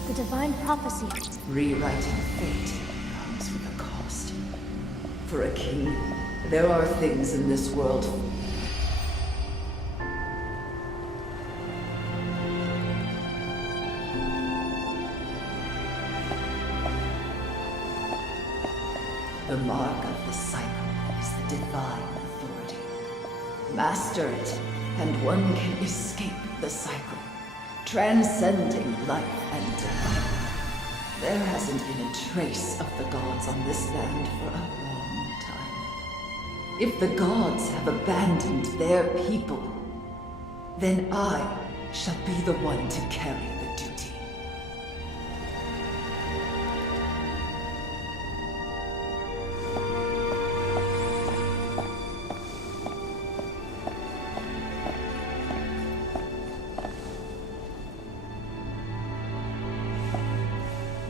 The divine prophecy. rewriting fate comes with a cost. For a king, there are things in this world the mark of the cycle is the divine authority. Master it, and one can escape the cycle, transcending life and death. There hasn't been a trace of the gods on this land for a long time. If the gods have abandoned their people, then I shall be the one to carry the duty.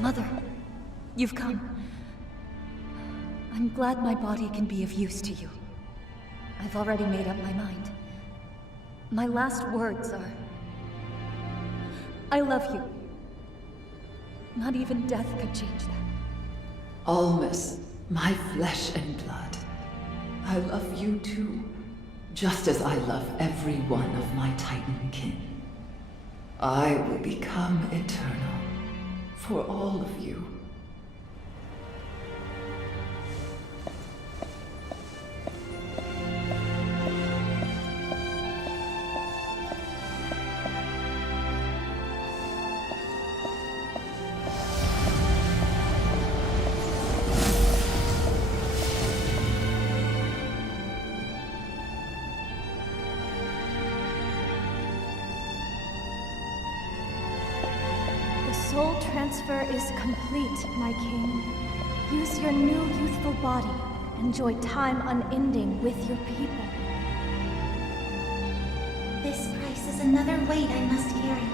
Mother, you've come. I'm glad my body can be of use to you. I've already made up my mind. My last words are... I love you. Not even death could change that. Almas, my flesh and blood. I love you too, just as I love every one of my Titan kin. I will become eternal for all of you. The soul transfer is complete, my king. Use your new youthful body. Enjoy time unending with your people. This price is another weight I must carry.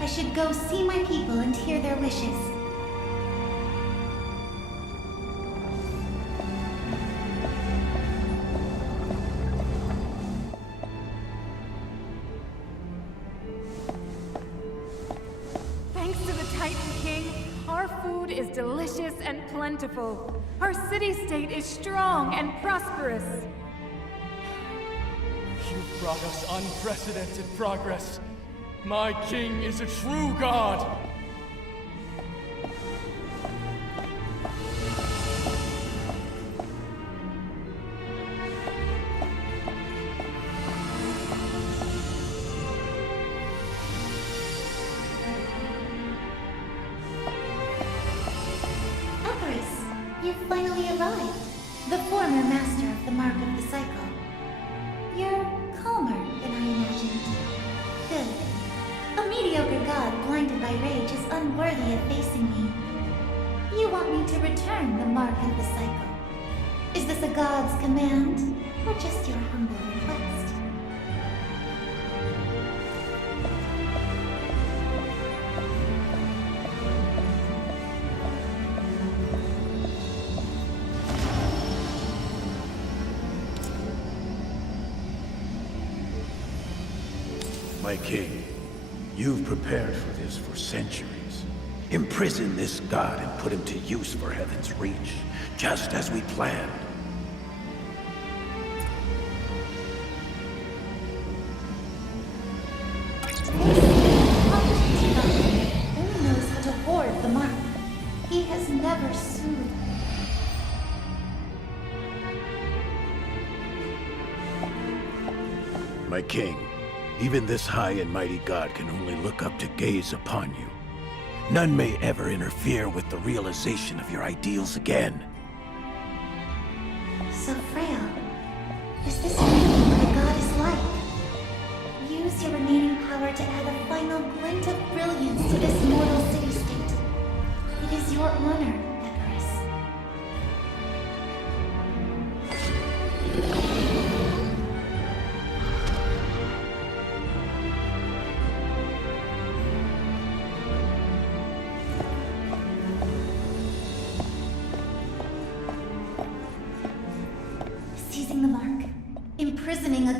I should go see my people and hear their wishes. Thanks to the Titan King, our food is delicious and plentiful. Our city-state is strong and prosperous. You've brought us unprecedented progress. My king is a true god. You've finally arrived. The former master of the Mark of the Cycle. You're calmer than I imagined. Good. A mediocre god blinded by rage is unworthy of facing me. You want me to return the Mark of the Cycle. Is this a god's command, or just your humble request? My king, you've prepared for this for centuries. Imprison this god and put him to use for Heaven's Reach, just as we planned. Only knows how to hoard the Mark. He has never soothed. My king, even this high and mighty god can only look up to gaze upon you. None may ever interfere with the realization of your ideals again. So frail. Is this really what a god is like? Use your remaining power to add a final glint of brilliance to this mortal city-state. It is your honor, Icarus.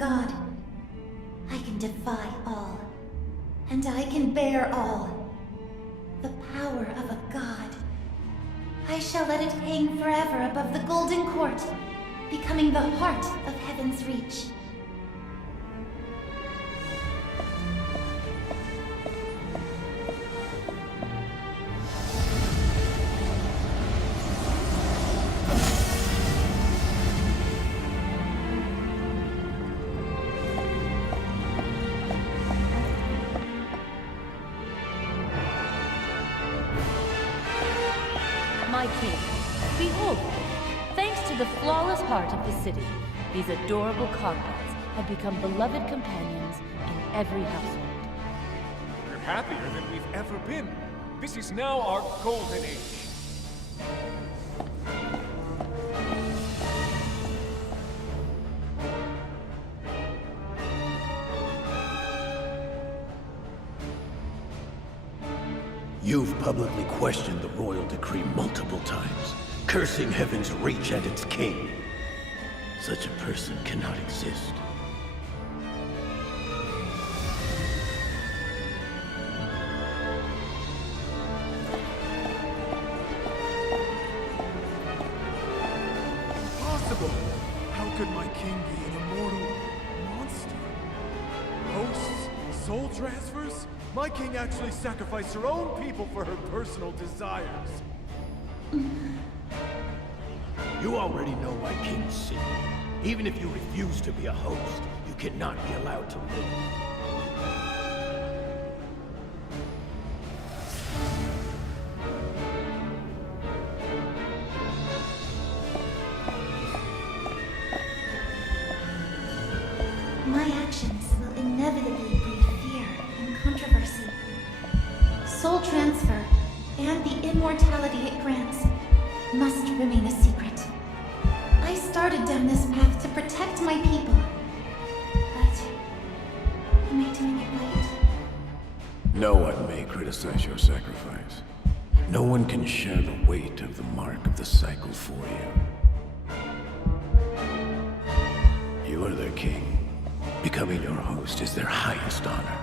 god. I can defy all. And I can bear all. The power of a god. I shall let it hang forever above the Golden Court, becoming the heart of Heaven's Reach. My king, behold, thanks to the flawless heart of the city, these adorable comrades have become beloved companions in every household. We're happier than we've ever been. This is now our golden age. You've publicly questioned the royal decree multiple times, cursing Heaven's Reach and its king. Such a person cannot exist. Impossible! How could my king be an immortal monster? Hosts? Soul transfers? My king actually sacrificed her own people for her personal desires. You already know my king's secret. Even if you refuse to be a host, you cannot be allowed to live. My actions will inevitably breed fear and controversy. Soul transfer and the immortality it grants must remain a secret. I started down this path to protect my people. But am I doing it right? No one may criticize your sacrifice. No one can share the weight of the mark of the cycle for you. You are their king. Becoming your host is their highest honor.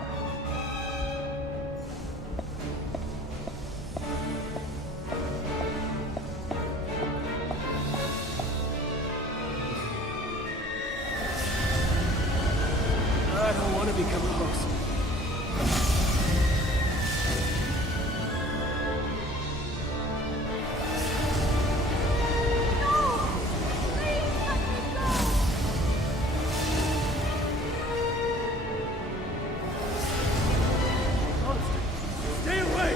I don't want to become a host. Stay away!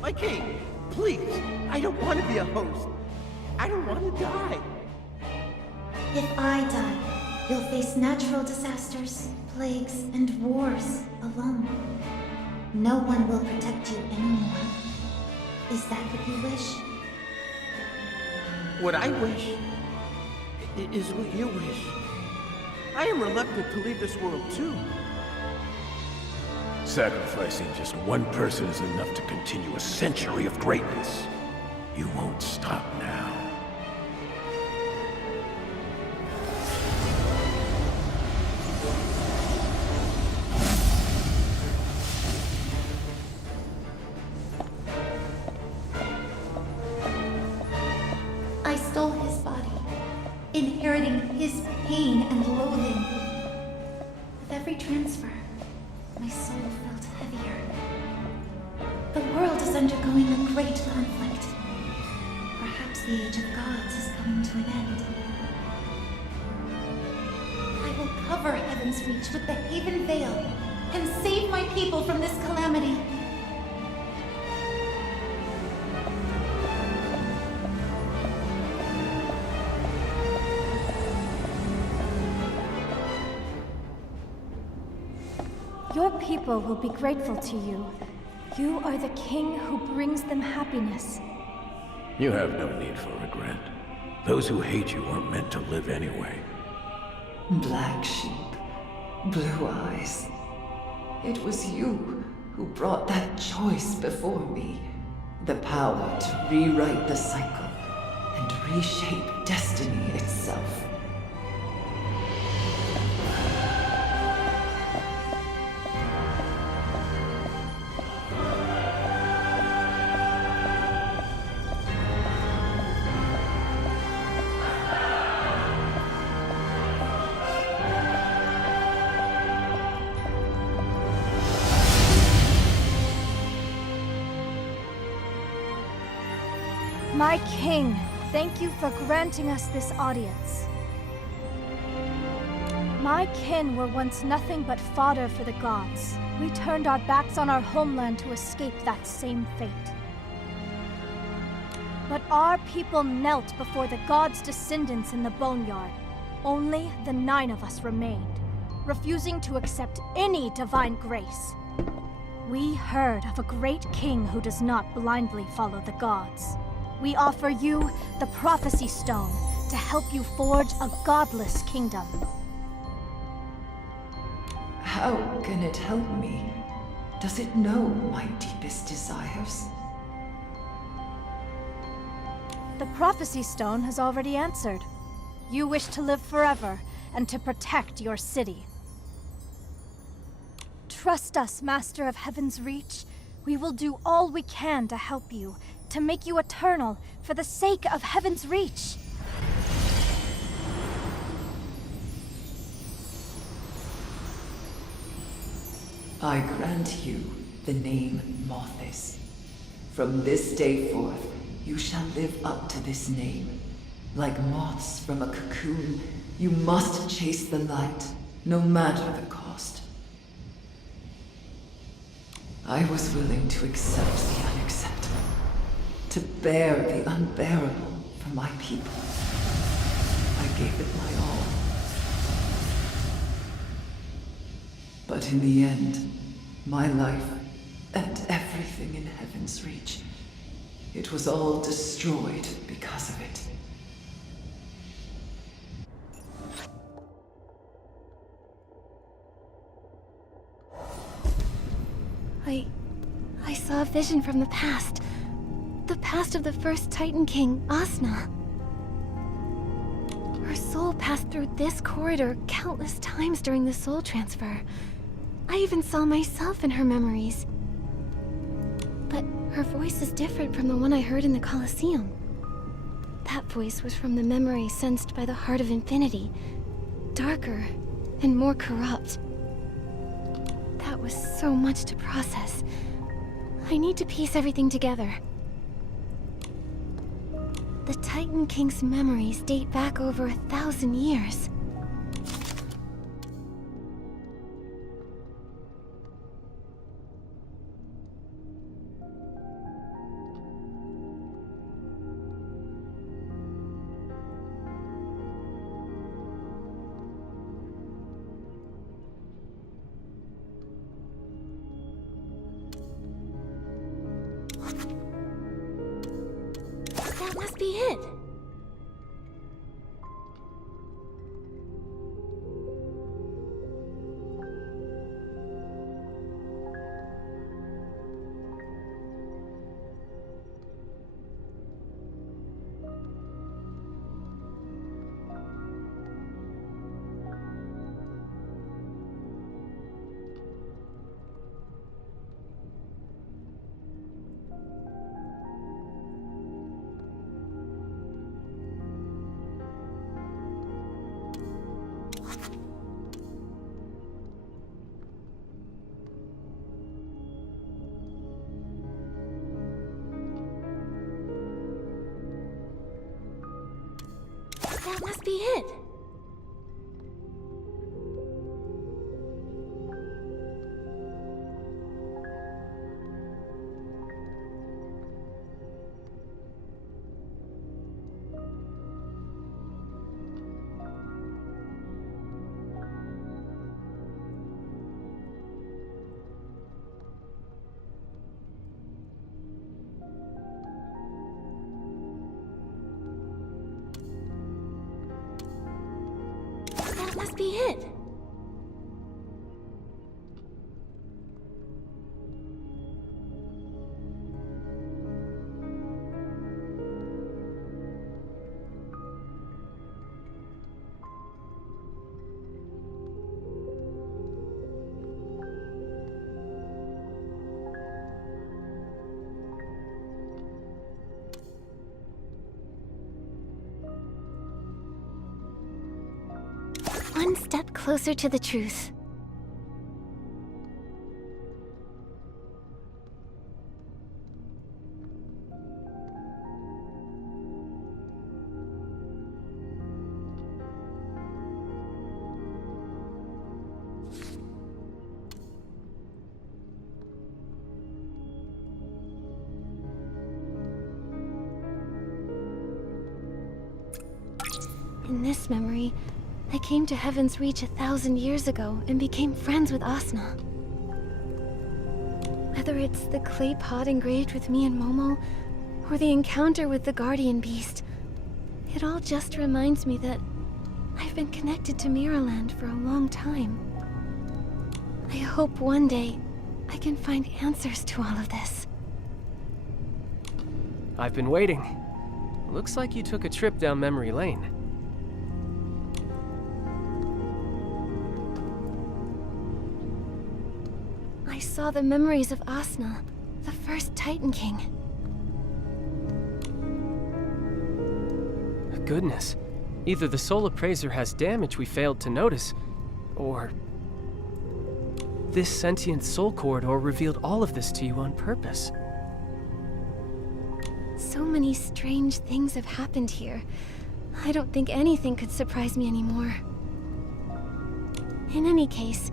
My king, please, I don't want to be a host. I don't want to die. If I die, you'll face natural disasters, plagues, and wars alone. No one will protect you anymore. Is that what you wish? What I wish is what you wish. I am reluctant to leave this world too. Sacrificing just one person is enough to continue a century of greatness. You won't stop now. I stole his body, inheriting his pain and loathing. With every transfer, my soul felt heavier. The world is undergoing a great conflict. Perhaps the Age of Gods is coming to an end. I will cover Heaven's Reach with the Haven Veil and save my people from this calamity. Your people will be grateful to you. You are the king who brings them happiness. You have no need for regret. Those who hate you aren't meant to live anyway. Black sheep, blue eyes. It was you who brought that choice before me. The power to rewrite the cycle. and reshape destiny itself. My king, thank you for granting us this audience. My kin were once nothing but fodder for the gods. We turned our backs on our homeland to escape that same fate. But our people knelt before the gods' descendants in the boneyard. Only the 9 of us remained, refusing to accept any divine grace. We heard of a great king who does not blindly follow the gods. We offer you the Prophecy Stone to help you forge a godless kingdom. How can it help me? Does it know my deepest desires? The Prophecy Stone has already answered. You wish to live forever and to protect your city. Trust us, Master of Heaven's Reach. We will do all we can to help you, to make you eternal, for the sake of Heaven's Reach. I grant you the name Mothis. From this day forth, you shall live up to this name. Like moths from a cocoon, you must chase the light, no matter the cost. I was willing to accept the unacceptable, to bear the unbearable for my people. I gave it my all. But in the end, my life and everything in Heaven's Reach, it was all destroyed because of it. I saw a vision from the past. The past of the first Titan King, Asna. Her soul passed through this corridor countless times during the soul transfer. I even saw myself in her memories. But her voice is different from the one I heard in the Colosseum. That voice was from the memory sensed by the Heart of Infinity. Darker and more corrupt. That was so much to process. I need to piece everything together. The Titan King's memories date back over 1,000 years. That must be it. That must be it. That must be it. one step closer to the truth. In this memory, I came to Heaven's Reach 1,000 years ago and became friends with Asna. Whether it's the clay pot engraved with me and Momo, or the encounter with the guardian beast, it all just reminds me that I've been connected to Miraland for a long time. I hope one day I can find answers to all of this. I've been waiting. Looks like you took a trip down memory lane. I saw the memories of Asna, the first Titan King. Goodness. Either the Soul Appraiser has damage we failed to notice, or this sentient soul corridor revealed all of this to you on purpose. So many strange things have happened here. I don't think anything could surprise me anymore. In any case,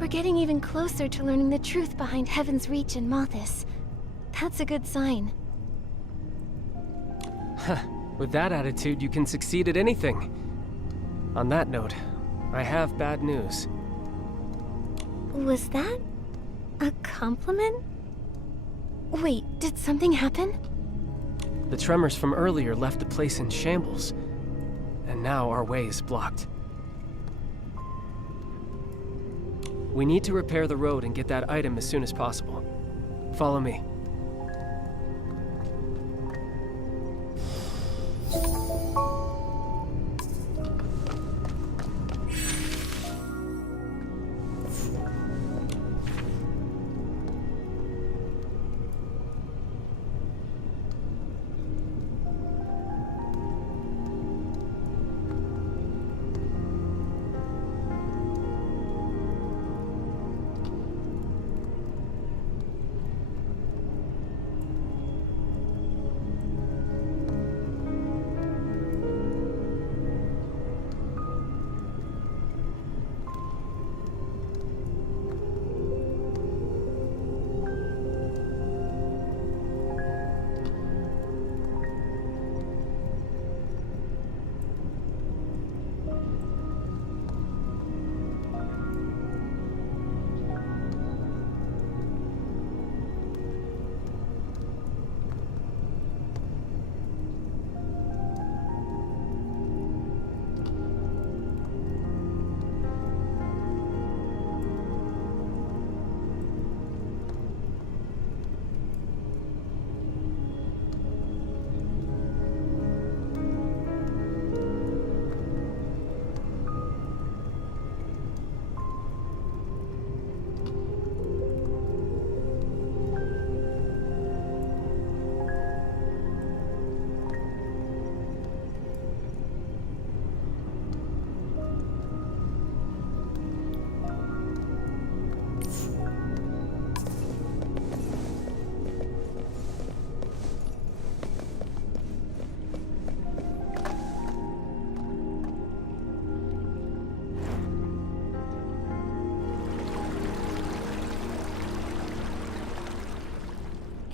we're getting even closer to learning the truth behind Heaven's Reach and Mothis. That's a good sign. With that attitude, you can succeed at anything. On that note, I have bad news. Was that a compliment? Wait, did something happen? The tremors from earlier left the place in shambles, and now our way is blocked. We need to repair the road and get that item as soon as possible. Follow me.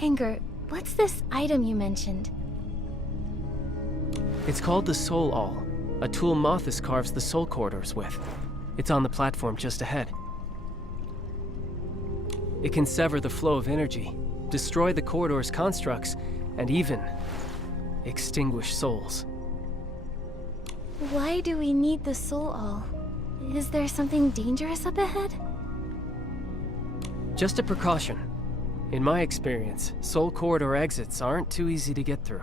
Anger, what's this item you mentioned? It's called the Soul Awl, a tool Mothis carves the soul corridors with. It's on the platform just ahead. It can sever the flow of energy, destroy the corridor's constructs, and even extinguish souls. Why do we need the Soul Awl? Is there something dangerous up ahead? Just a precaution. In my experience, soul corridor exits aren't too easy to get through.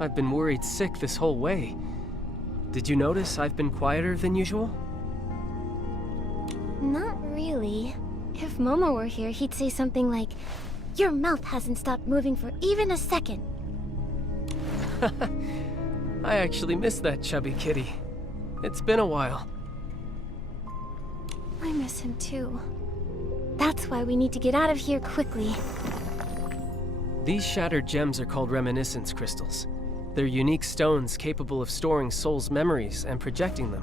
I've been worried sick this whole way. Did you notice I've been quieter than usual? Not really. If Momo were here, he'd say something like, "Your mouth hasn't stopped moving for even a second." I actually miss that chubby kitty. It's been a while. I miss him too. That's why we need to get out of here quickly. These shattered gems are called reminiscence crystals. They're unique stones capable of storing souls' memories and projecting them.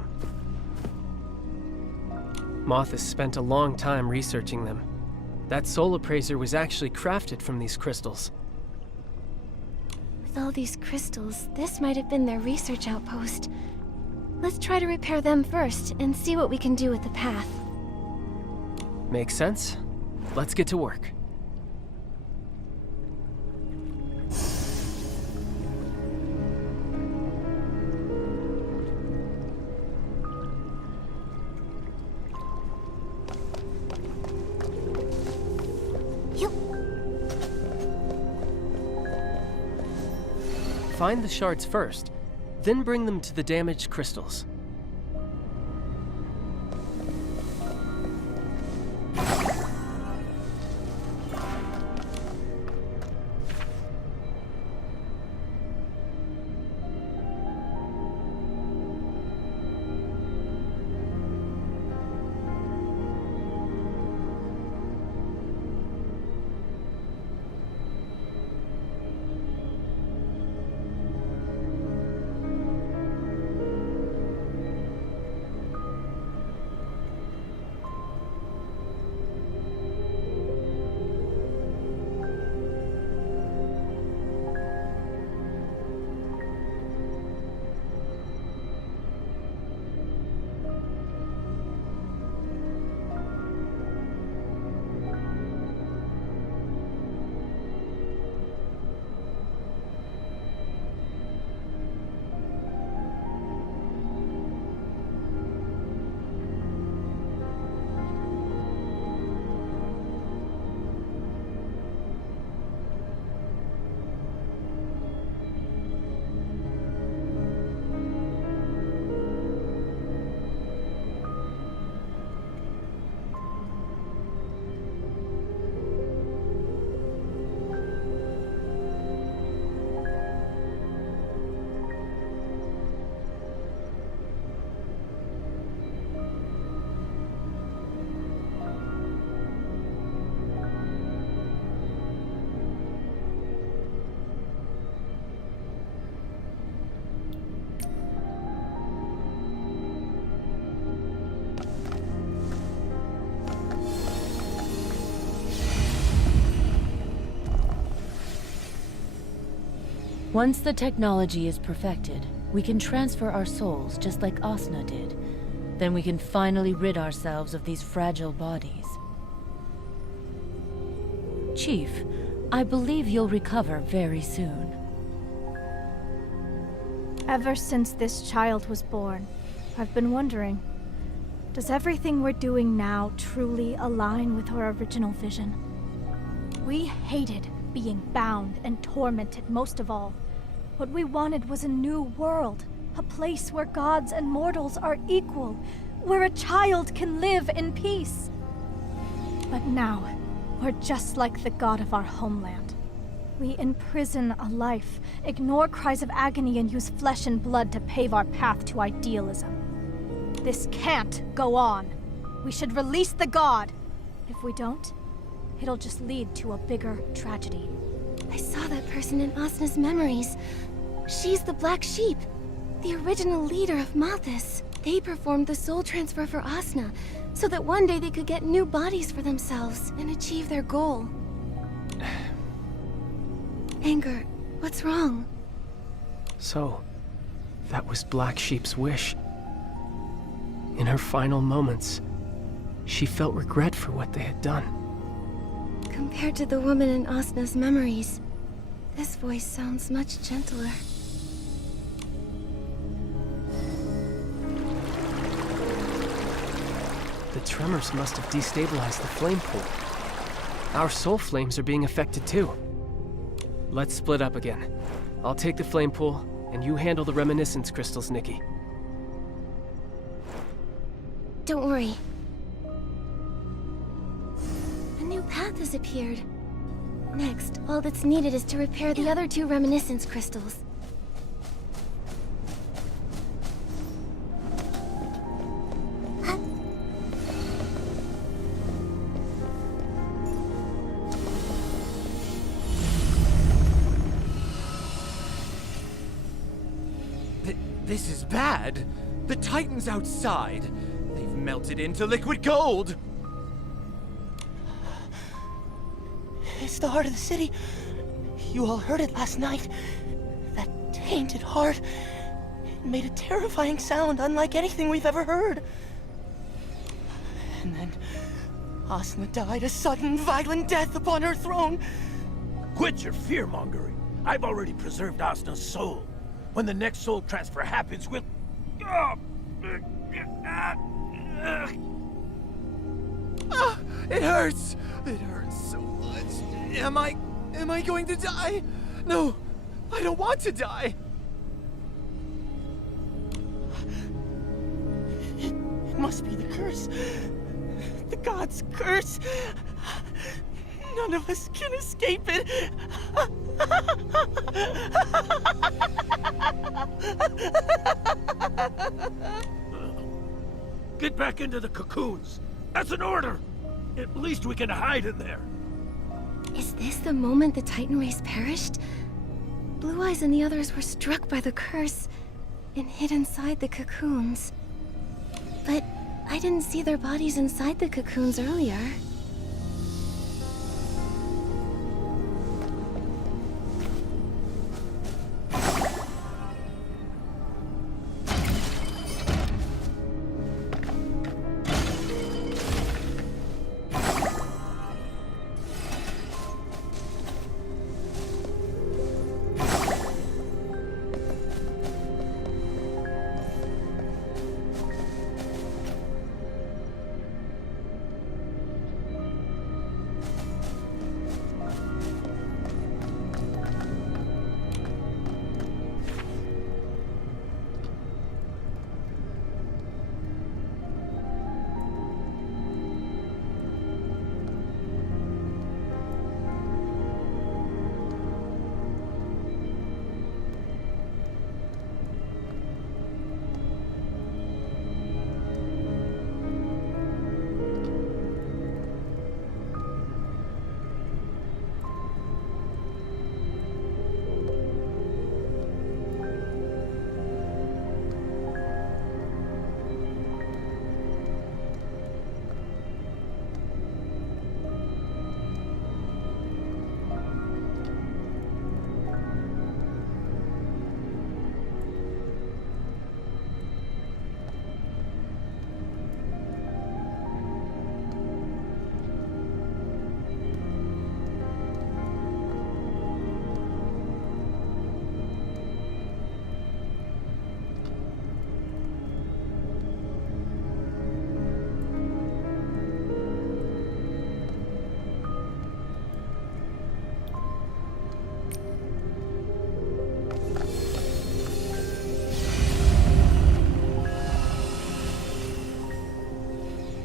Moth has spent a long time researching them. That soul appraiser was actually crafted from these crystals. With all these crystals, this might have been their research outpost. Let's try to repair them first and see what we can do with the path. Makes sense. Let's get to work. Find the shards first, then bring them to the damaged crystals. Once the technology is perfected, we can transfer our souls just like Asna did. Then we can finally rid ourselves of these fragile bodies. Chief, I believe you'll recover very soon. Ever since this child was born, I've been wondering, does everything we're doing now truly align with our original vision? We hated being bound and tormented most of all. What we wanted was a new world, a place where gods and mortals are equal, where a child can live in peace. But now, we're just like the god of our homeland. We imprison a life, ignore cries of agony, and use flesh and blood to pave our path to idealism. This can't go on. We should release the god. If we don't, it'll just lead to a bigger tragedy. I saw that person in Asna's memories. She's the Black Sheep, the original leader of Malthus. They performed the soul transfer for Asna, so that one day they could get new bodies for themselves and achieve their goal. Anger, what's wrong? So, that was Black Sheep's wish. In her final moments, she felt regret for what they had done. Compared to the woman in Asna's memories, this voice sounds much gentler. The tremors must have destabilized the flame pool. Our soul flames are being affected too. Let's split up again. I'll take the flame pool, and you handle the reminiscence crystals, Nikki. Don't worry. A new path has appeared. Next, all that's needed is to repair the other 2 reminiscence crystals. This is bad. The Titans outside. They've melted into liquid gold. It's the heart of the city. You all heard it last night. That tainted heart. It made a terrifying sound unlike anything we've ever heard. And then Asna died a sudden, violent death upon her throne. Quit your fear-mongering. I've already preserved Asna's soul. When the next soul transfer happens, we'll... It hurts! It hurts so much. Am I going to die? No, I don't want to die. It must be the curse. The god's curse. None of us can escape it. Get back into the cocoons. That's an order. At least we can hide in there. Is this the moment the Titan race perished? Blue Eyes and the others were struck by the curse and hid inside the cocoons. But I didn't see their bodies inside the cocoons earlier.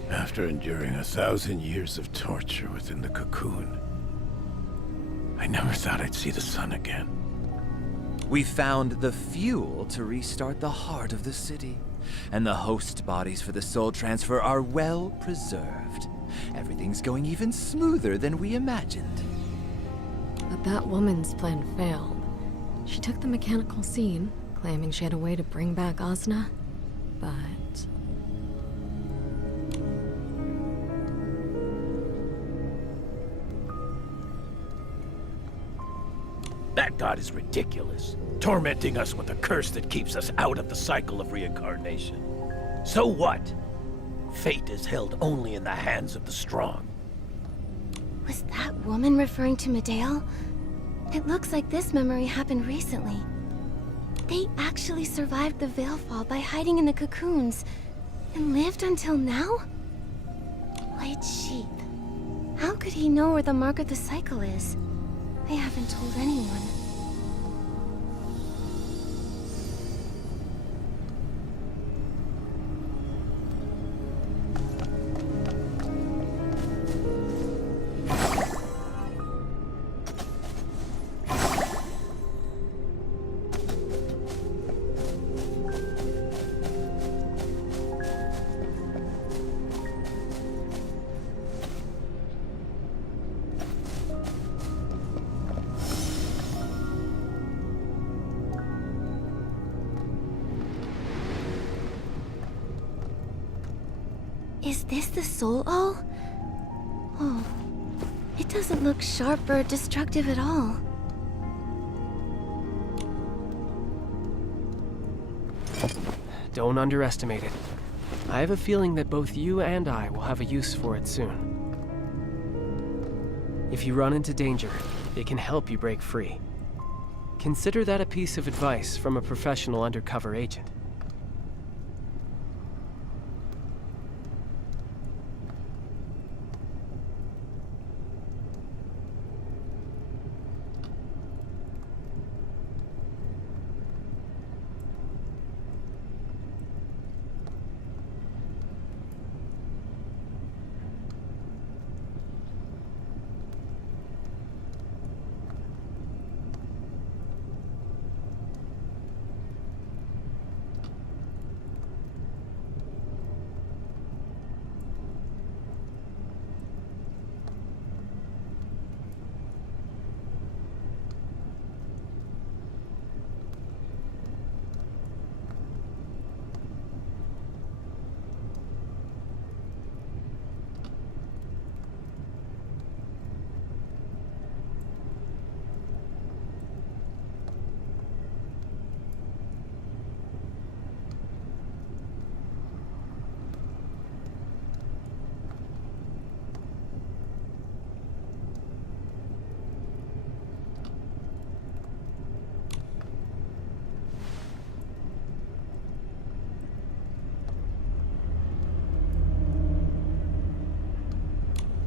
After enduring 1,000 years of torture within the cocoon, I never thought I'd see the sun again. We found the fuel to restart the heart of the city, and the host bodies for the soul transfer are well preserved. Everything's going even smoother than we imagined. But that woman's plan failed. She took the mechanical scene, claiming she had a way to bring back Asna, but... That god is ridiculous, tormenting us with a curse that keeps us out of the cycle of reincarnation. So what? Fate is held only in the hands of the strong. Was that woman referring to Medale? It looks like this memory happened recently. They actually survived the Veilfall by hiding in the cocoons, and lived until now? White sheep. How could he know where the mark of the cycle is? They haven't told anyone. Is this the soul all? Oh, it doesn't look sharp or destructive at all. Don't underestimate it. I have a feeling that both you and I will have a use for it soon. If you run into danger, it can help you break free. Consider that a piece of advice from a professional undercover agent.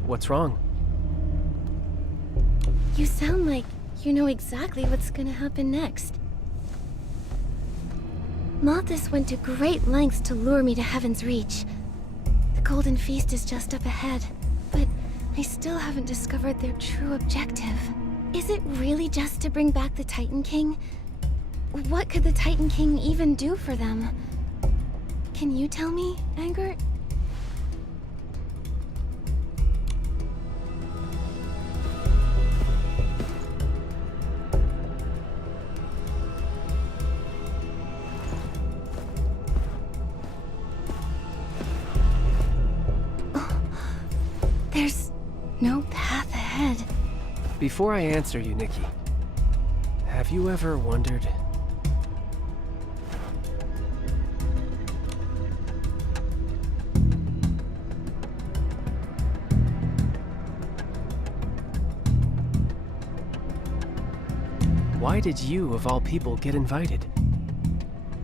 What's wrong? You sound like you know exactly what's gonna happen next. Malthus went to great lengths to lure me to Heaven's Reach. The Golden Feast is just up ahead, but I still haven't discovered their true objective. Is it really just to bring back the Titan King? What could the Titan King even do for them? Can you tell me, Angert? There's no path ahead. Before I answer you, Nikki, have you ever wondered... why did you, of all people, get invited?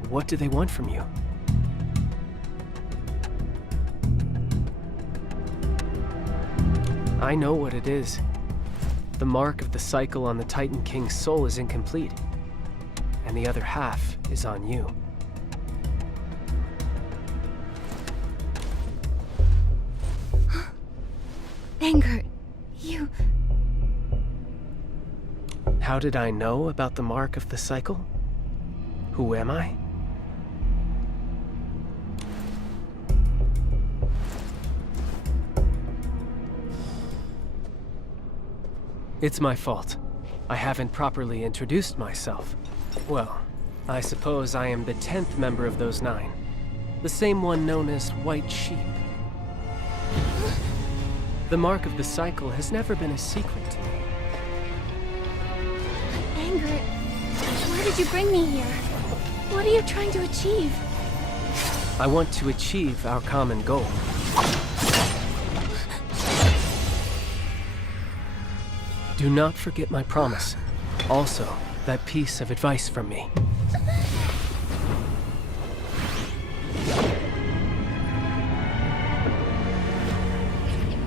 What do they want from you? I know what it is. The mark of the cycle on the Titan King's soul is incomplete, and the other half is on you. Angert, you... How did I know about the mark of the cycle? Who am I? It's my fault. I haven't properly introduced myself. Well, I suppose I am the 10th member of those 9. The same one known as White Sheep. The mark of the cycle has never been a secret to me. Angert, why did you bring me here? What are you trying to achieve? I want to achieve our common goal. Do not forget my promise. Also, that piece of advice from me.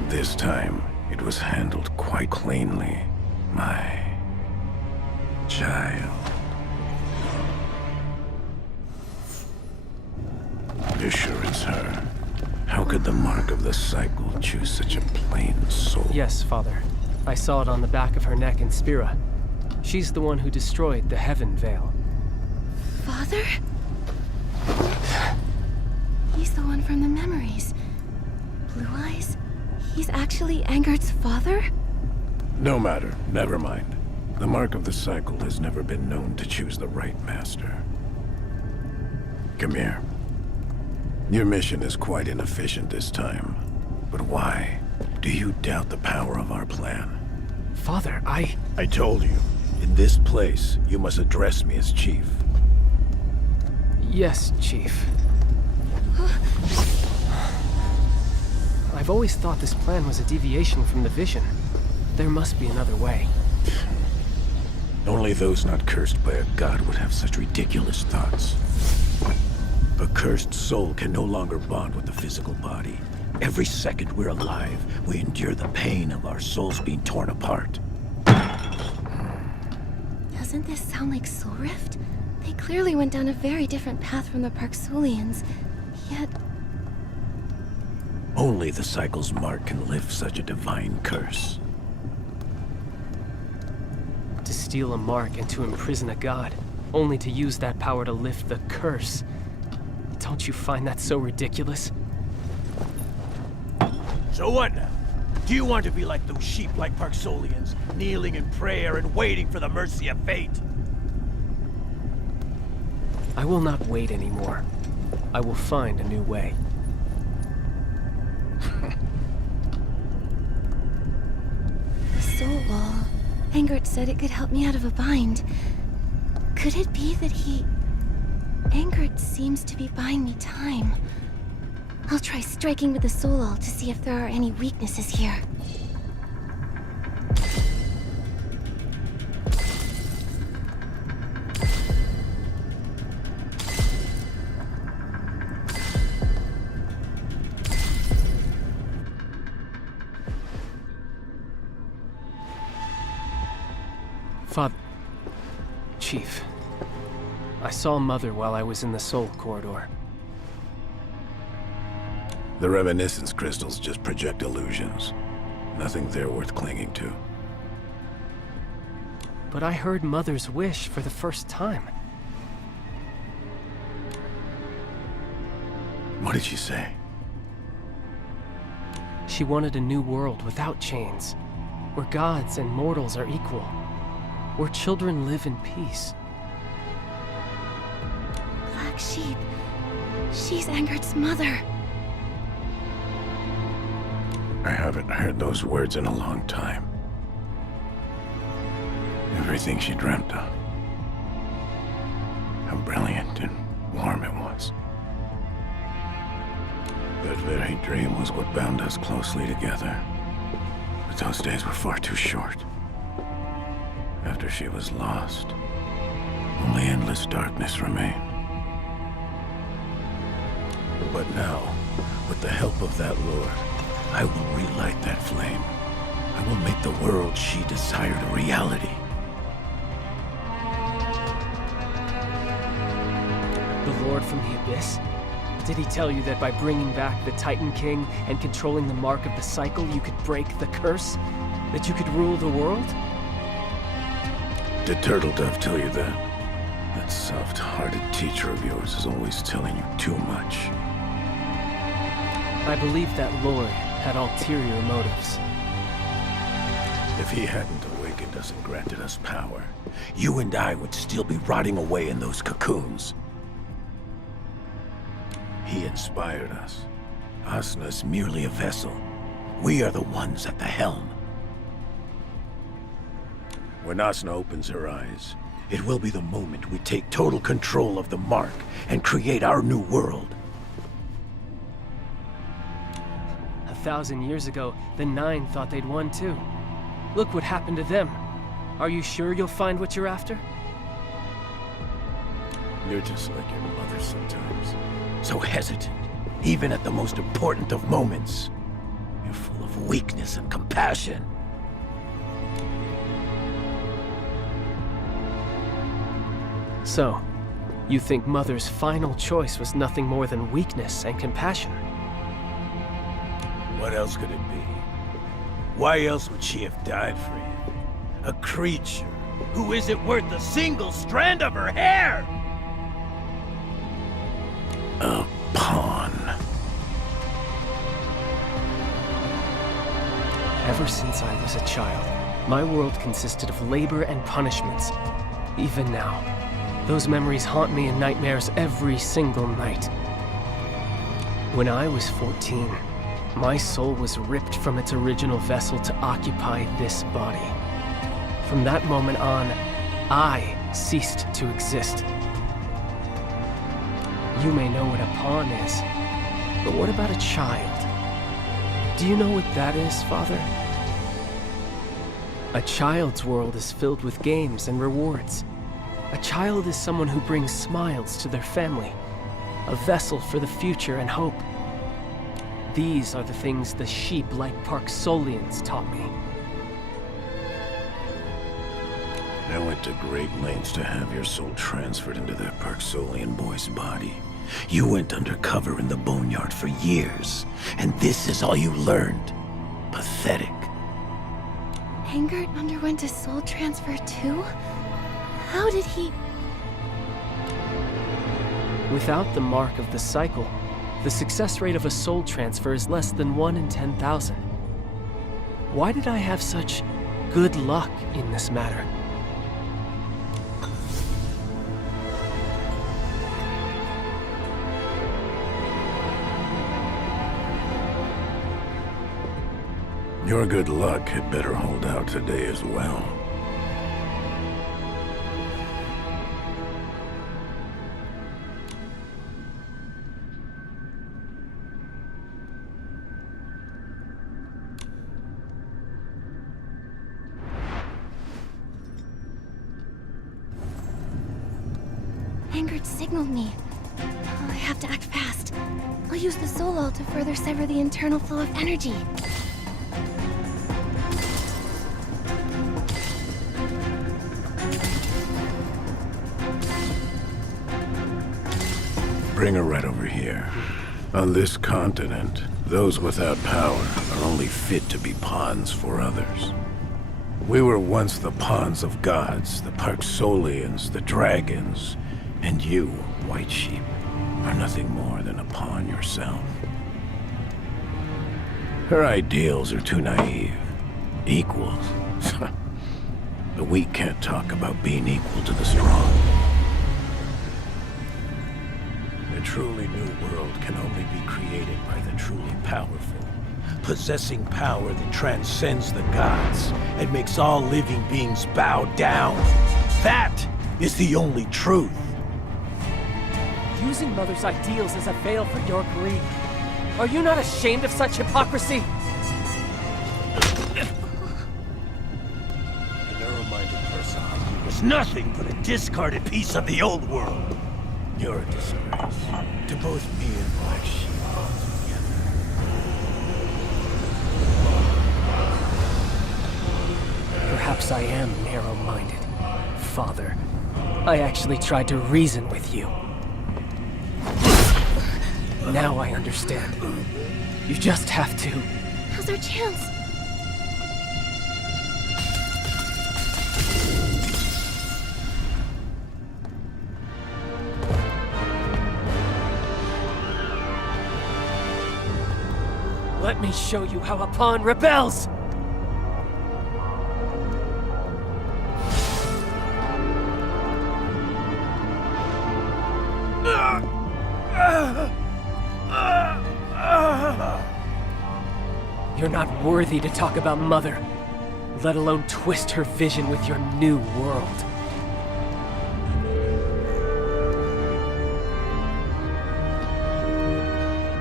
This time, it was handled quite cleanly, my child. Be sure it's her. How could the mark of the cycle choose such a plain soul? Yes, Father. I saw it on the back of her neck in Spira. She's the one who destroyed the Heaven Veil. Father? He's the one from the memories. Blue eyes? He's actually Angert's father? No matter. Never mind. The mark of the cycle has never been known to choose the right master. Come here. Your mission is quite inefficient this time. But why? Do you doubt the power of our plan? Father, I told you. In this place, you must address me as Chief. Yes, Chief. I've always thought this plan was a deviation from the vision. There must be another way. Only those not cursed by a god would have such ridiculous thoughts. A cursed soul can no longer bond with the physical body. Every second we're alive, we endure the pain of our souls being torn apart. Doesn't this sound like Soul Rift? They clearly went down a very different path from the Parksulians, yet... Only the cycle's mark can lift such a divine curse. To steal a mark and to imprison a god, only to use that power to lift the curse. Don't you find that so ridiculous? So what now? Do you want to be like those sheep like Parksolians, kneeling in prayer and waiting for the mercy of fate? I will not wait anymore. I will find a new way. The soul wall. Angert said it could help me out of a bind. Could it be that he... Angert seems to be buying me time. I'll try striking with the soul wall to see if there are any weaknesses here. Father... Chief. I saw Mother while I was in the Soul Corridor. The reminiscence crystals just project illusions. Nothing there worth clinging to. But I heard Mother's wish for the first time. What did she say? She wanted a new world without chains, where gods and mortals are equal, where children live in peace. Black Sheep. She's Angert's mother. I haven't heard those words in a long time. Everything she dreamt of. How brilliant and warm it was. That very dream was what bound us closely together. But those days were far too short. After she was lost, only endless darkness remained. But now, with the help of that Lord, I will relight that flame. I will make the world she desired a reality. The Lord from the Abyss? Did he tell you that by bringing back the Titan King and controlling the mark of the cycle, you could break the curse? That you could rule the world? Did Turtle Dove tell you that? That soft-hearted teacher of yours is always telling you too much. I believe that Lord had ulterior motives. If he hadn't awakened us and granted us power, you and I would still be rotting away in those cocoons. He inspired us. Asna's merely a vessel. We are the ones at the helm. When Asna opens her eyes, it will be the moment we take total control of the mark and create our new world. 1,000 years ago, the Nine thought they'd won too. Look what happened to them. Are you sure you'll find what you're after? You're just like your mother sometimes. So hesitant, even at the most important of moments. You're full of weakness and compassion. So, you think Mother's final choice was nothing more than weakness and compassion? What else could it be? Why else would she have died for you? A creature who isn't worth a single strand of her hair! A pawn. Ever since I was a child, my world consisted of labor and punishments. Even now, those memories haunt me in nightmares every single night. When I was 14, my soul was ripped from its original vessel to occupy this body. From that moment on, I ceased to exist. You may know what a pawn is, but what about a child? Do you know what that is, Father? A child's world is filled with games and rewards. A child is someone who brings smiles to their family, a vessel for the future and hope. These are the things the sheep-like Parksolians taught me. I went to great lengths to have your soul transferred into that Parksolian boy's body. You went undercover in the Boneyard for years, and this is all you learned. Pathetic. Angert underwent a soul transfer too? How did he... Without the mark of the cycle, the success rate of a soul transfer is less than 1 in 10,000. Why did I have such good luck in this matter? Your good luck had better hold out today as well. Angert signaled me. I have to act fast. I'll use the soul all to further sever the internal flow of energy. Bring her right over here. On this continent, those without power are only fit to be pawns for others. We were once the pawns of gods, the Parksolians, the dragons, and you, White Sheep, are nothing more than a pawn yourself. Her ideals are too naive. Equals. The weak can't talk about being equal to the strong. A truly new world can only be created by the truly powerful, possessing power that transcends the gods and makes all living beings bow down. That is the only truth. Using Mother's ideals as a veil for your greed. Are you not ashamed of such hypocrisy? A narrow-minded person like you was nothing but a discarded piece of the old world. You're a disgrace to both me and Black Sheep altogether. Perhaps I am narrow-minded, Father. I actually tried to reason with you. Now I understand. You just have to... Now's our chance. Let me show you how a pawn rebels! You're not worthy to talk about Mother, let alone twist her vision with your new world.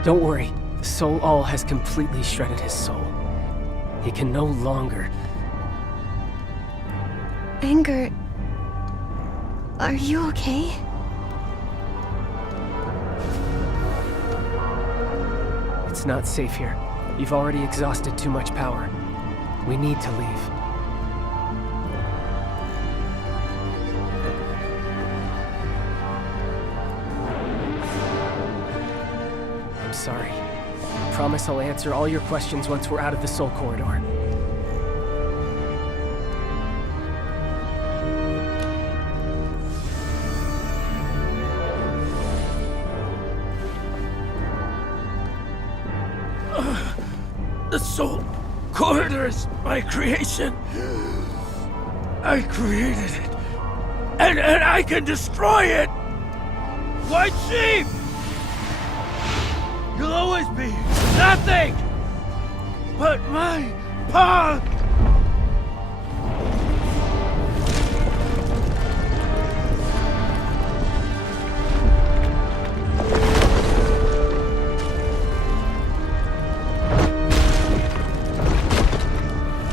Don't worry, the Soul All has completely shredded his soul. He can no longer... Angert... Are you okay? It's not safe here. You've already exhausted too much power. We need to leave. I'm sorry. I promise I'll answer all your questions once we're out of the Soul Corridor. The Soul Corridor is my creation. I created it. And I can destroy it! White Sheep! You'll always be nothing but my pawn!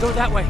Go that way.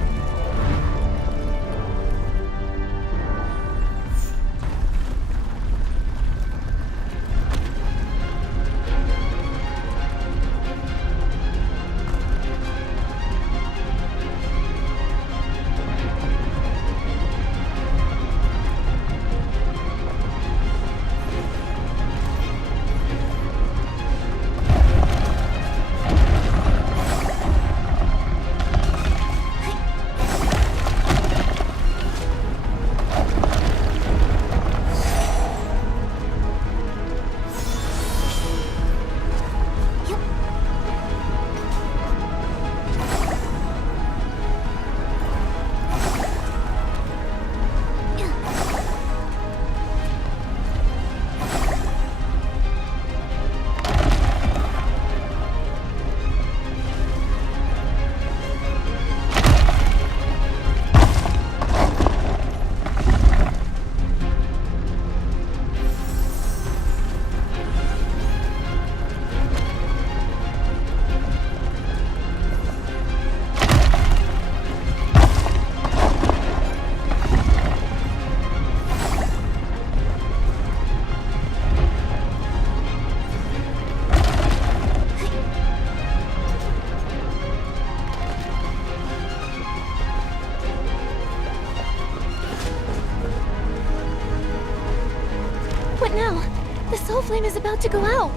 What now? The soul flame is about to go out.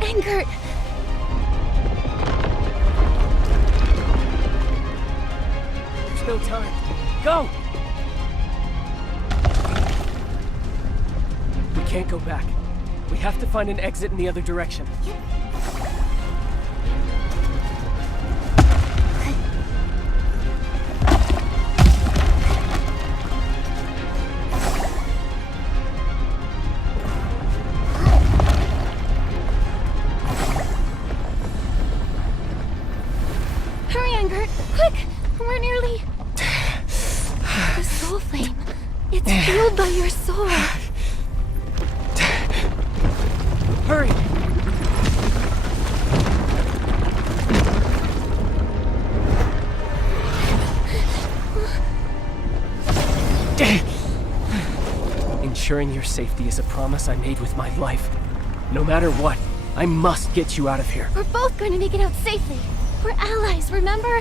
Angert! There's no time. Go! We can't go back. We have to find an exit in the other direction. Hurry, Angert! Quick! We're nearly... The soul flame. It's fueled by your soul. Hurry! Ensuring your safety is a promise I made with my life. No matter what, I must get you out of here. We're both going to make it out safely. We're allies, remember?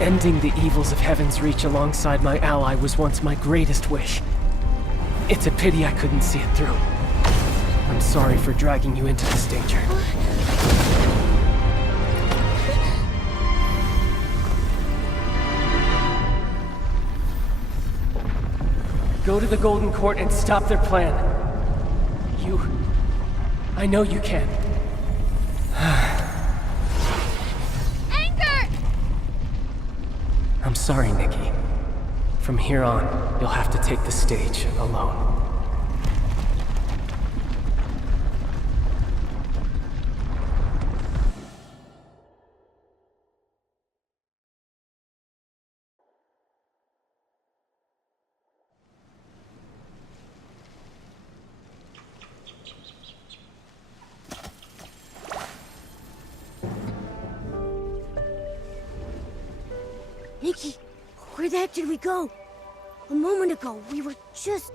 Ending the evils of Heaven's Reach alongside my ally was once my greatest wish. It's a pity I couldn't see it through. I'm sorry for dragging you into this danger. Go to the Golden Court and stop their plan. I know you can. I'm sorry, NIKKI. From here on, you'll have to take the stage alone. NIKKI, where the heck did we go? A moment ago, we were just...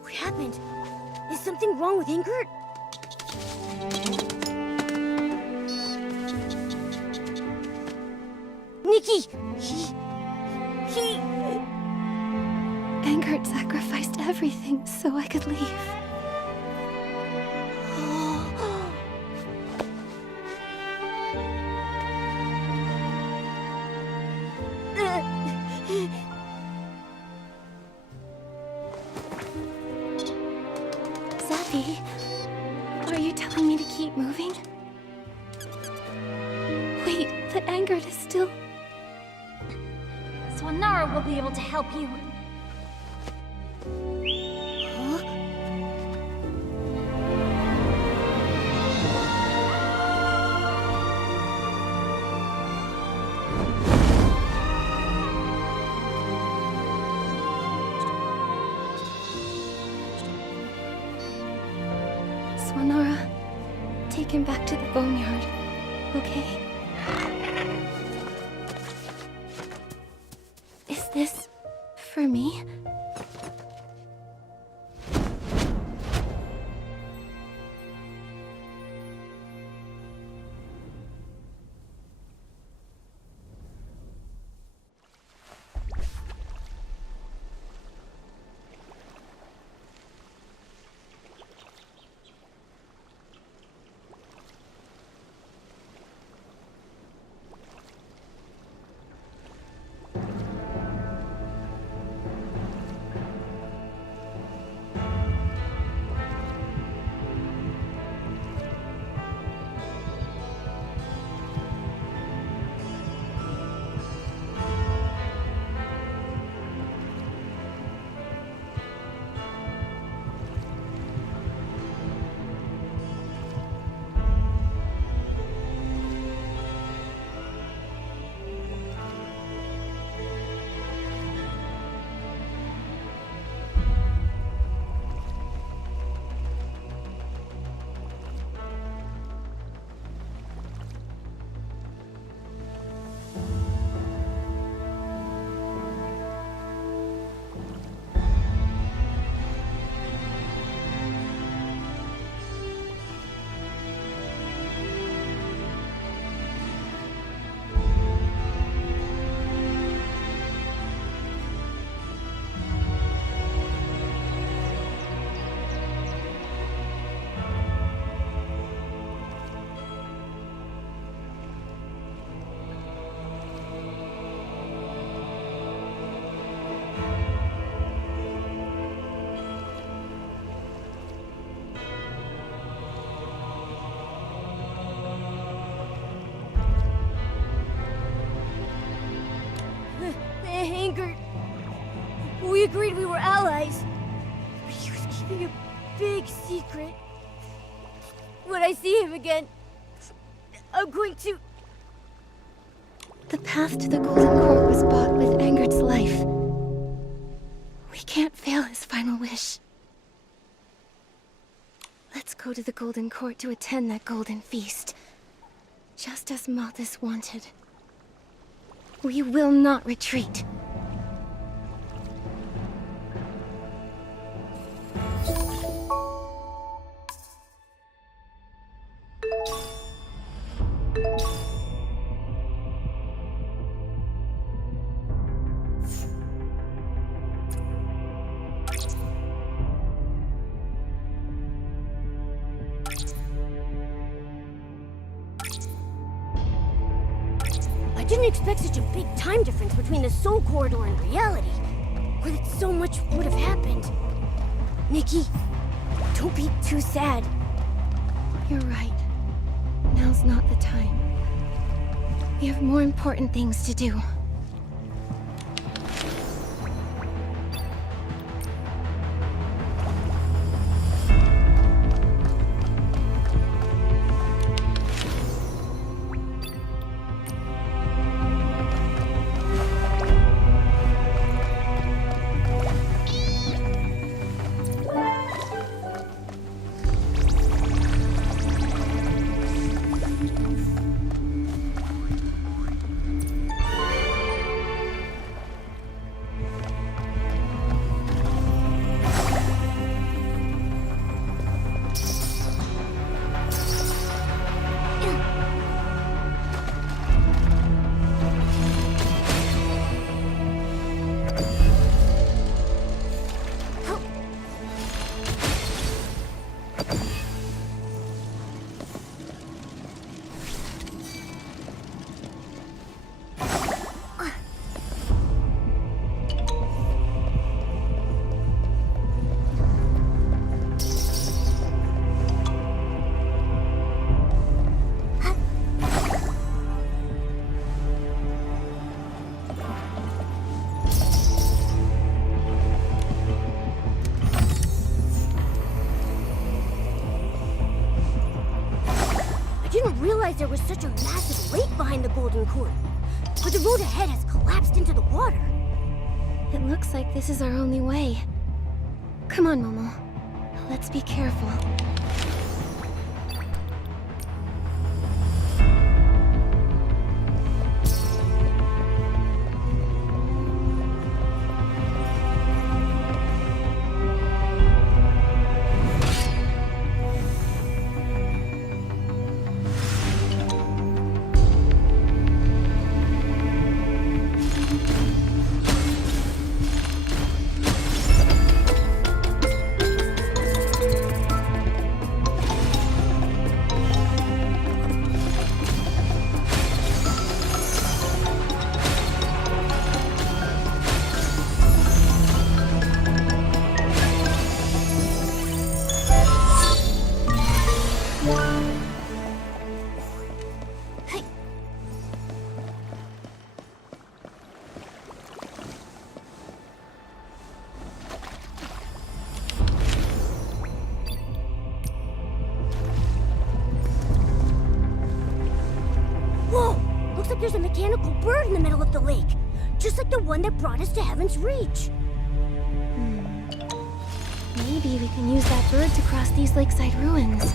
What happened? Is something wrong with Angert? NIKKI! He... Angert sacrificed everything so I could leave. that Angard is still... Swanara will be able to help you. Huh? Swanara, take him back to the boneyard, okay? Is this for me? Angard, we agreed we were allies. But he was keeping a big secret. When I see him again, I'm going to... The path to the Golden Court was bought with Angard's life. We can't fail his final wish. Let's go to the Golden Court to attend that golden feast. Just as Malthus wanted. We will not retreat. I didn't expect such a big time difference between the Soul Corridor and reality, or that so much would have happened. Nikki, don't be too sad. You're right. Now's not the time. We have more important things to do. didn't realize there was such a massive lake behind the Golden Court. But the road ahead has collapsed into the water. It looks like this is our only way. Come on, Momo. Let's be careful. There's a mechanical bird in the middle of the lake, just like the one that brought us to Heaven's Reach. Maybe we can use that bird to cross these lakeside ruins.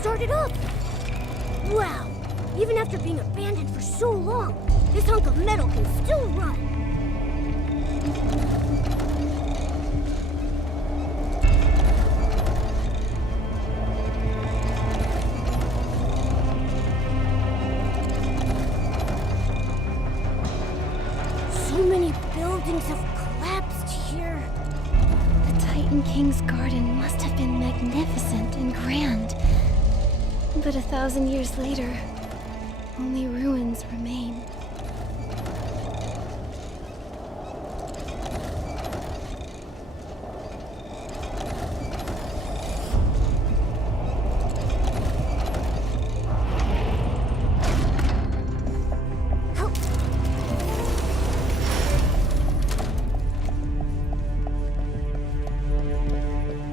Started up! Wow! Even after being abandoned for so long, this hunk of metal can still run! So many buildings have collapsed here. The Titan King's garden must have been magnificent and grand. But 1,000 years later, only ruins remain.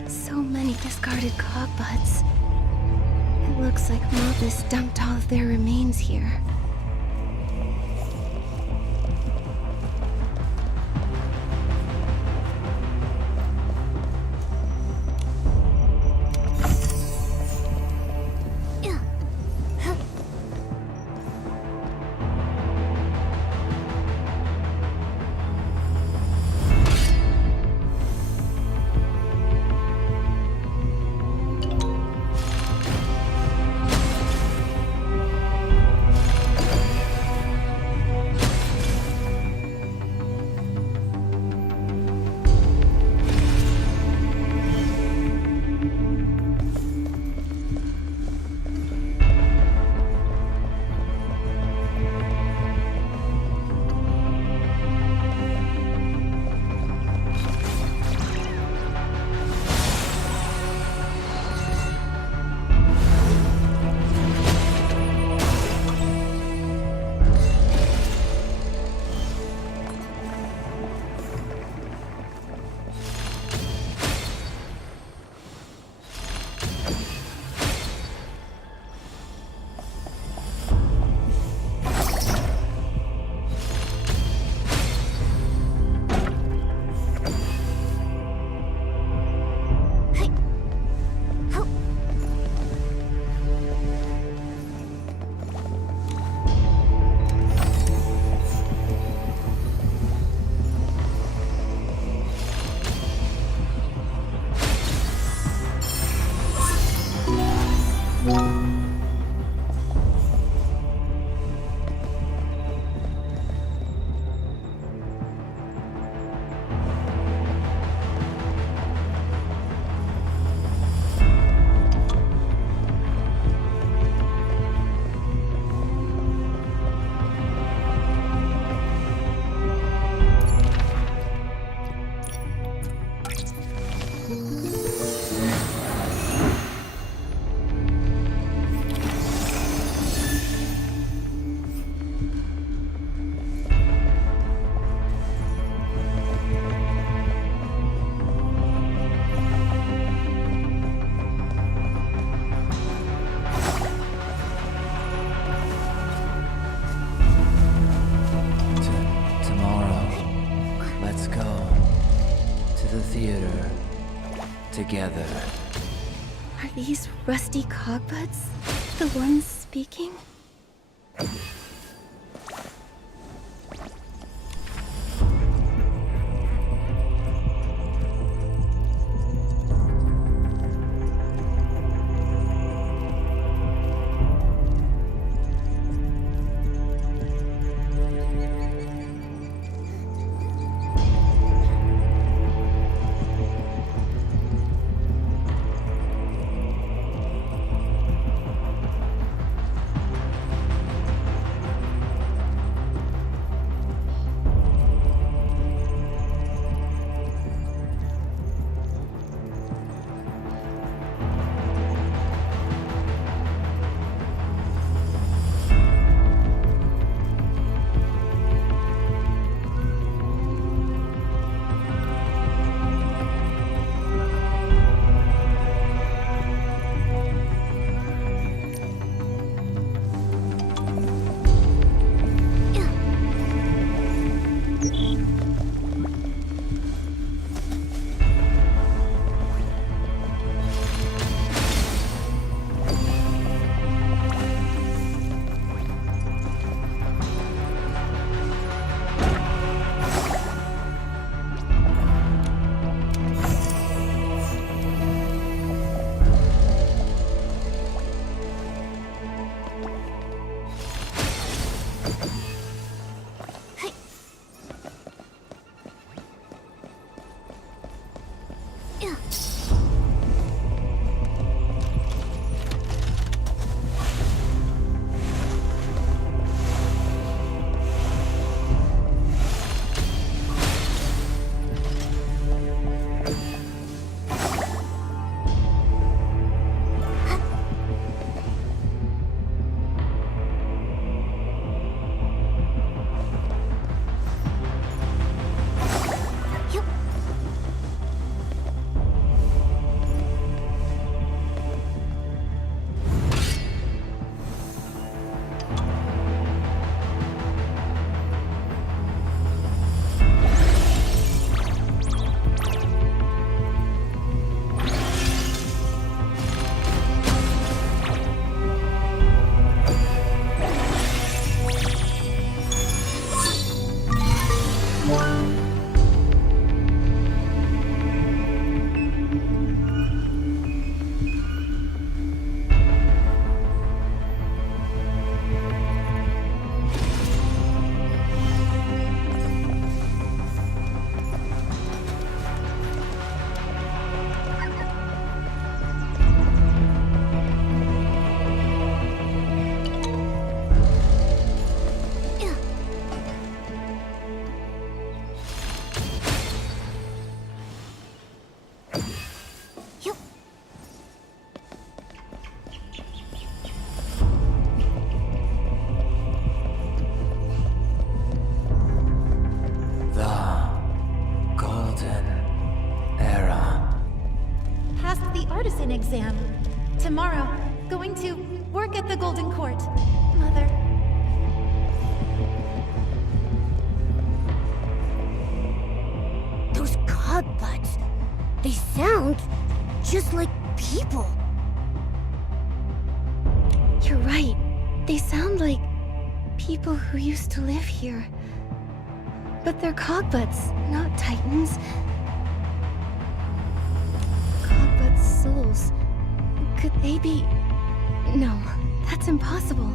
So many discarded cogbuds. Looks like Malthus dumped all of their remains here. these rusty cogbuds the ones speaking? Artisan exam. Tomorrow, going to work at the Golden Court. Mother. Those cogbuds, they sound just like people. You're right. They sound like people who used to live here. But they're cogbuds, not titans. Cogbuds' souls. Could they be... No, that's impossible.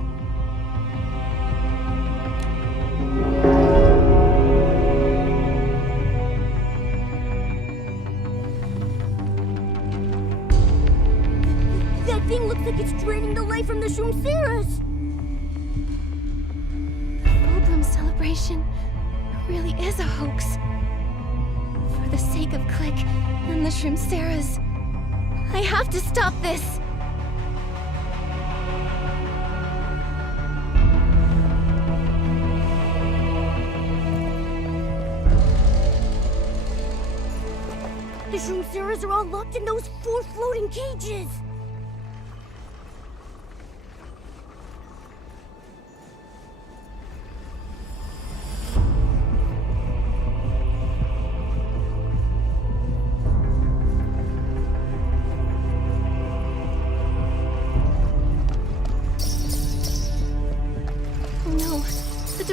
That thing looks like it's draining the life from the Shroomceras! The Fulgrim celebration really is a hoax. For the sake of Click and the Shroomceras, I have to stop this! The Shroomceras are all locked in those 4 floating cages!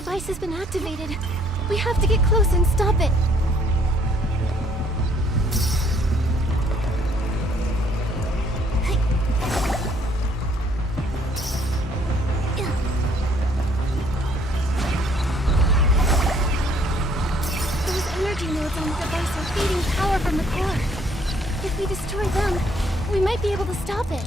device has been activated. We have to get close and stop it. Those energy nodes on the device are feeding power from the core. If we destroy them, we might be able to stop it.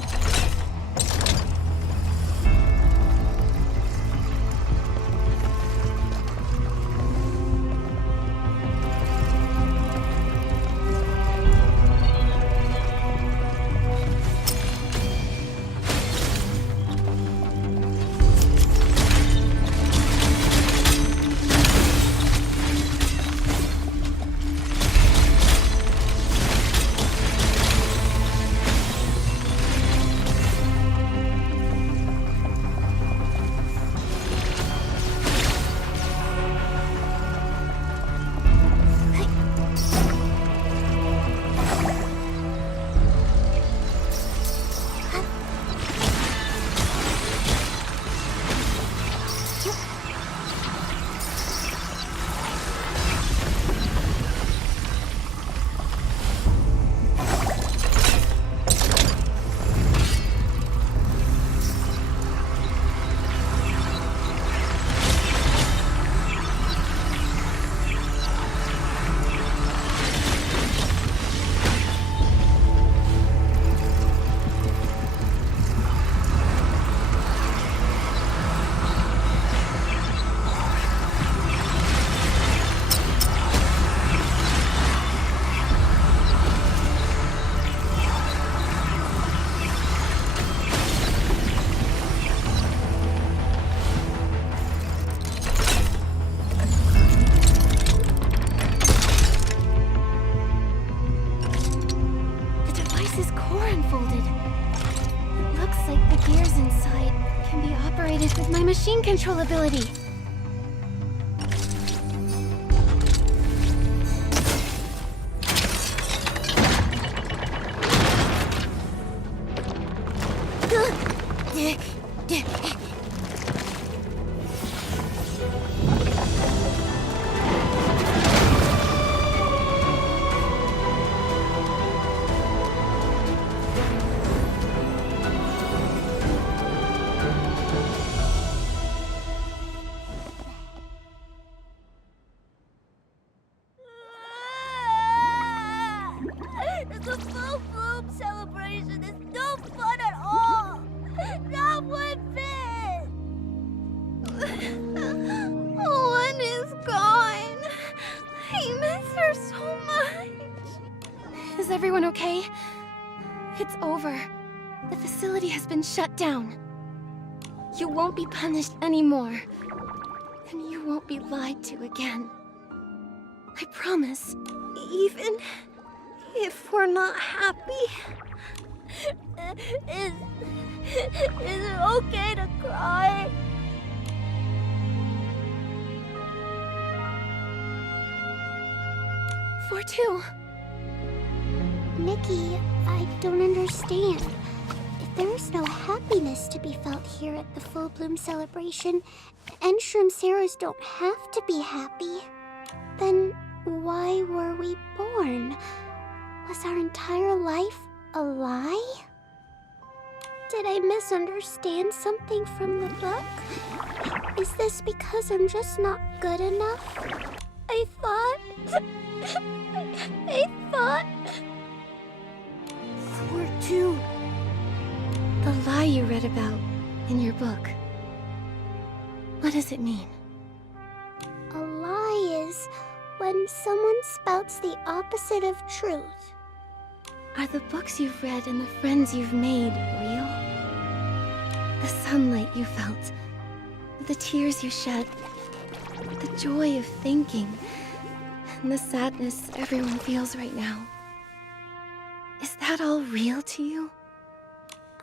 With my machine control ability. The full bloom celebration is no fun at all! Not one bit! One is gone. I miss her so much. Is everyone okay? It's over. The facility has been shut down. You won't be punished anymore. And you won't be lied to again. I promise. Even if we're not happy. Is it okay to cry? For two. Nikki, I don't understand. If there is no happiness to be felt here at the full bloom celebration, and Shroomceros don't have to be happy, then why were we born? Was our entire life a lie? Did I misunderstand something from the book? Is this because I'm just not good enough? I thought... Two. The lie you read about in your book. What does it mean? A lie is when someone spouts the opposite of truth. Are the books you've read and the friends you've made real? The sunlight you felt, the tears you shed, the joy of thinking, and the sadness everyone feels right now. Is that all real to you?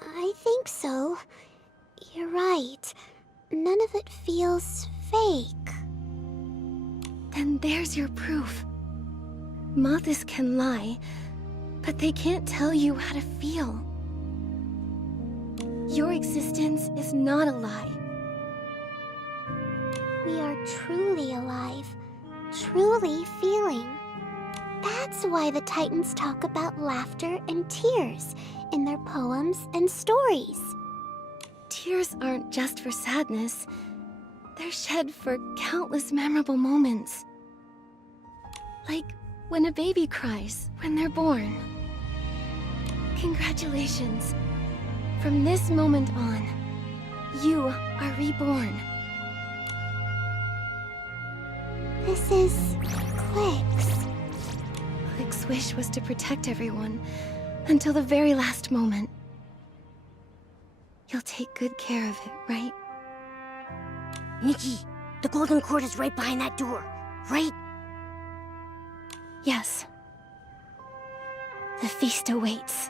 I think so. You're right. None of it feels fake. Then there's your proof. Moths can lie, but they can't tell you how to feel. Your existence is not a lie. we are truly alive, truly feeling. That's why the Titans talk about laughter and tears in their poems and stories. Tears aren't just for sadness. They're shed for countless memorable moments. Like when a baby cries when they're born. Congratulations. From this moment on, you are reborn. This is Click's. Click's wish was to protect everyone until the very last moment. You'll take good care of it, right? Nikki, the golden cord is right behind that door, right? Yes. The feast awaits.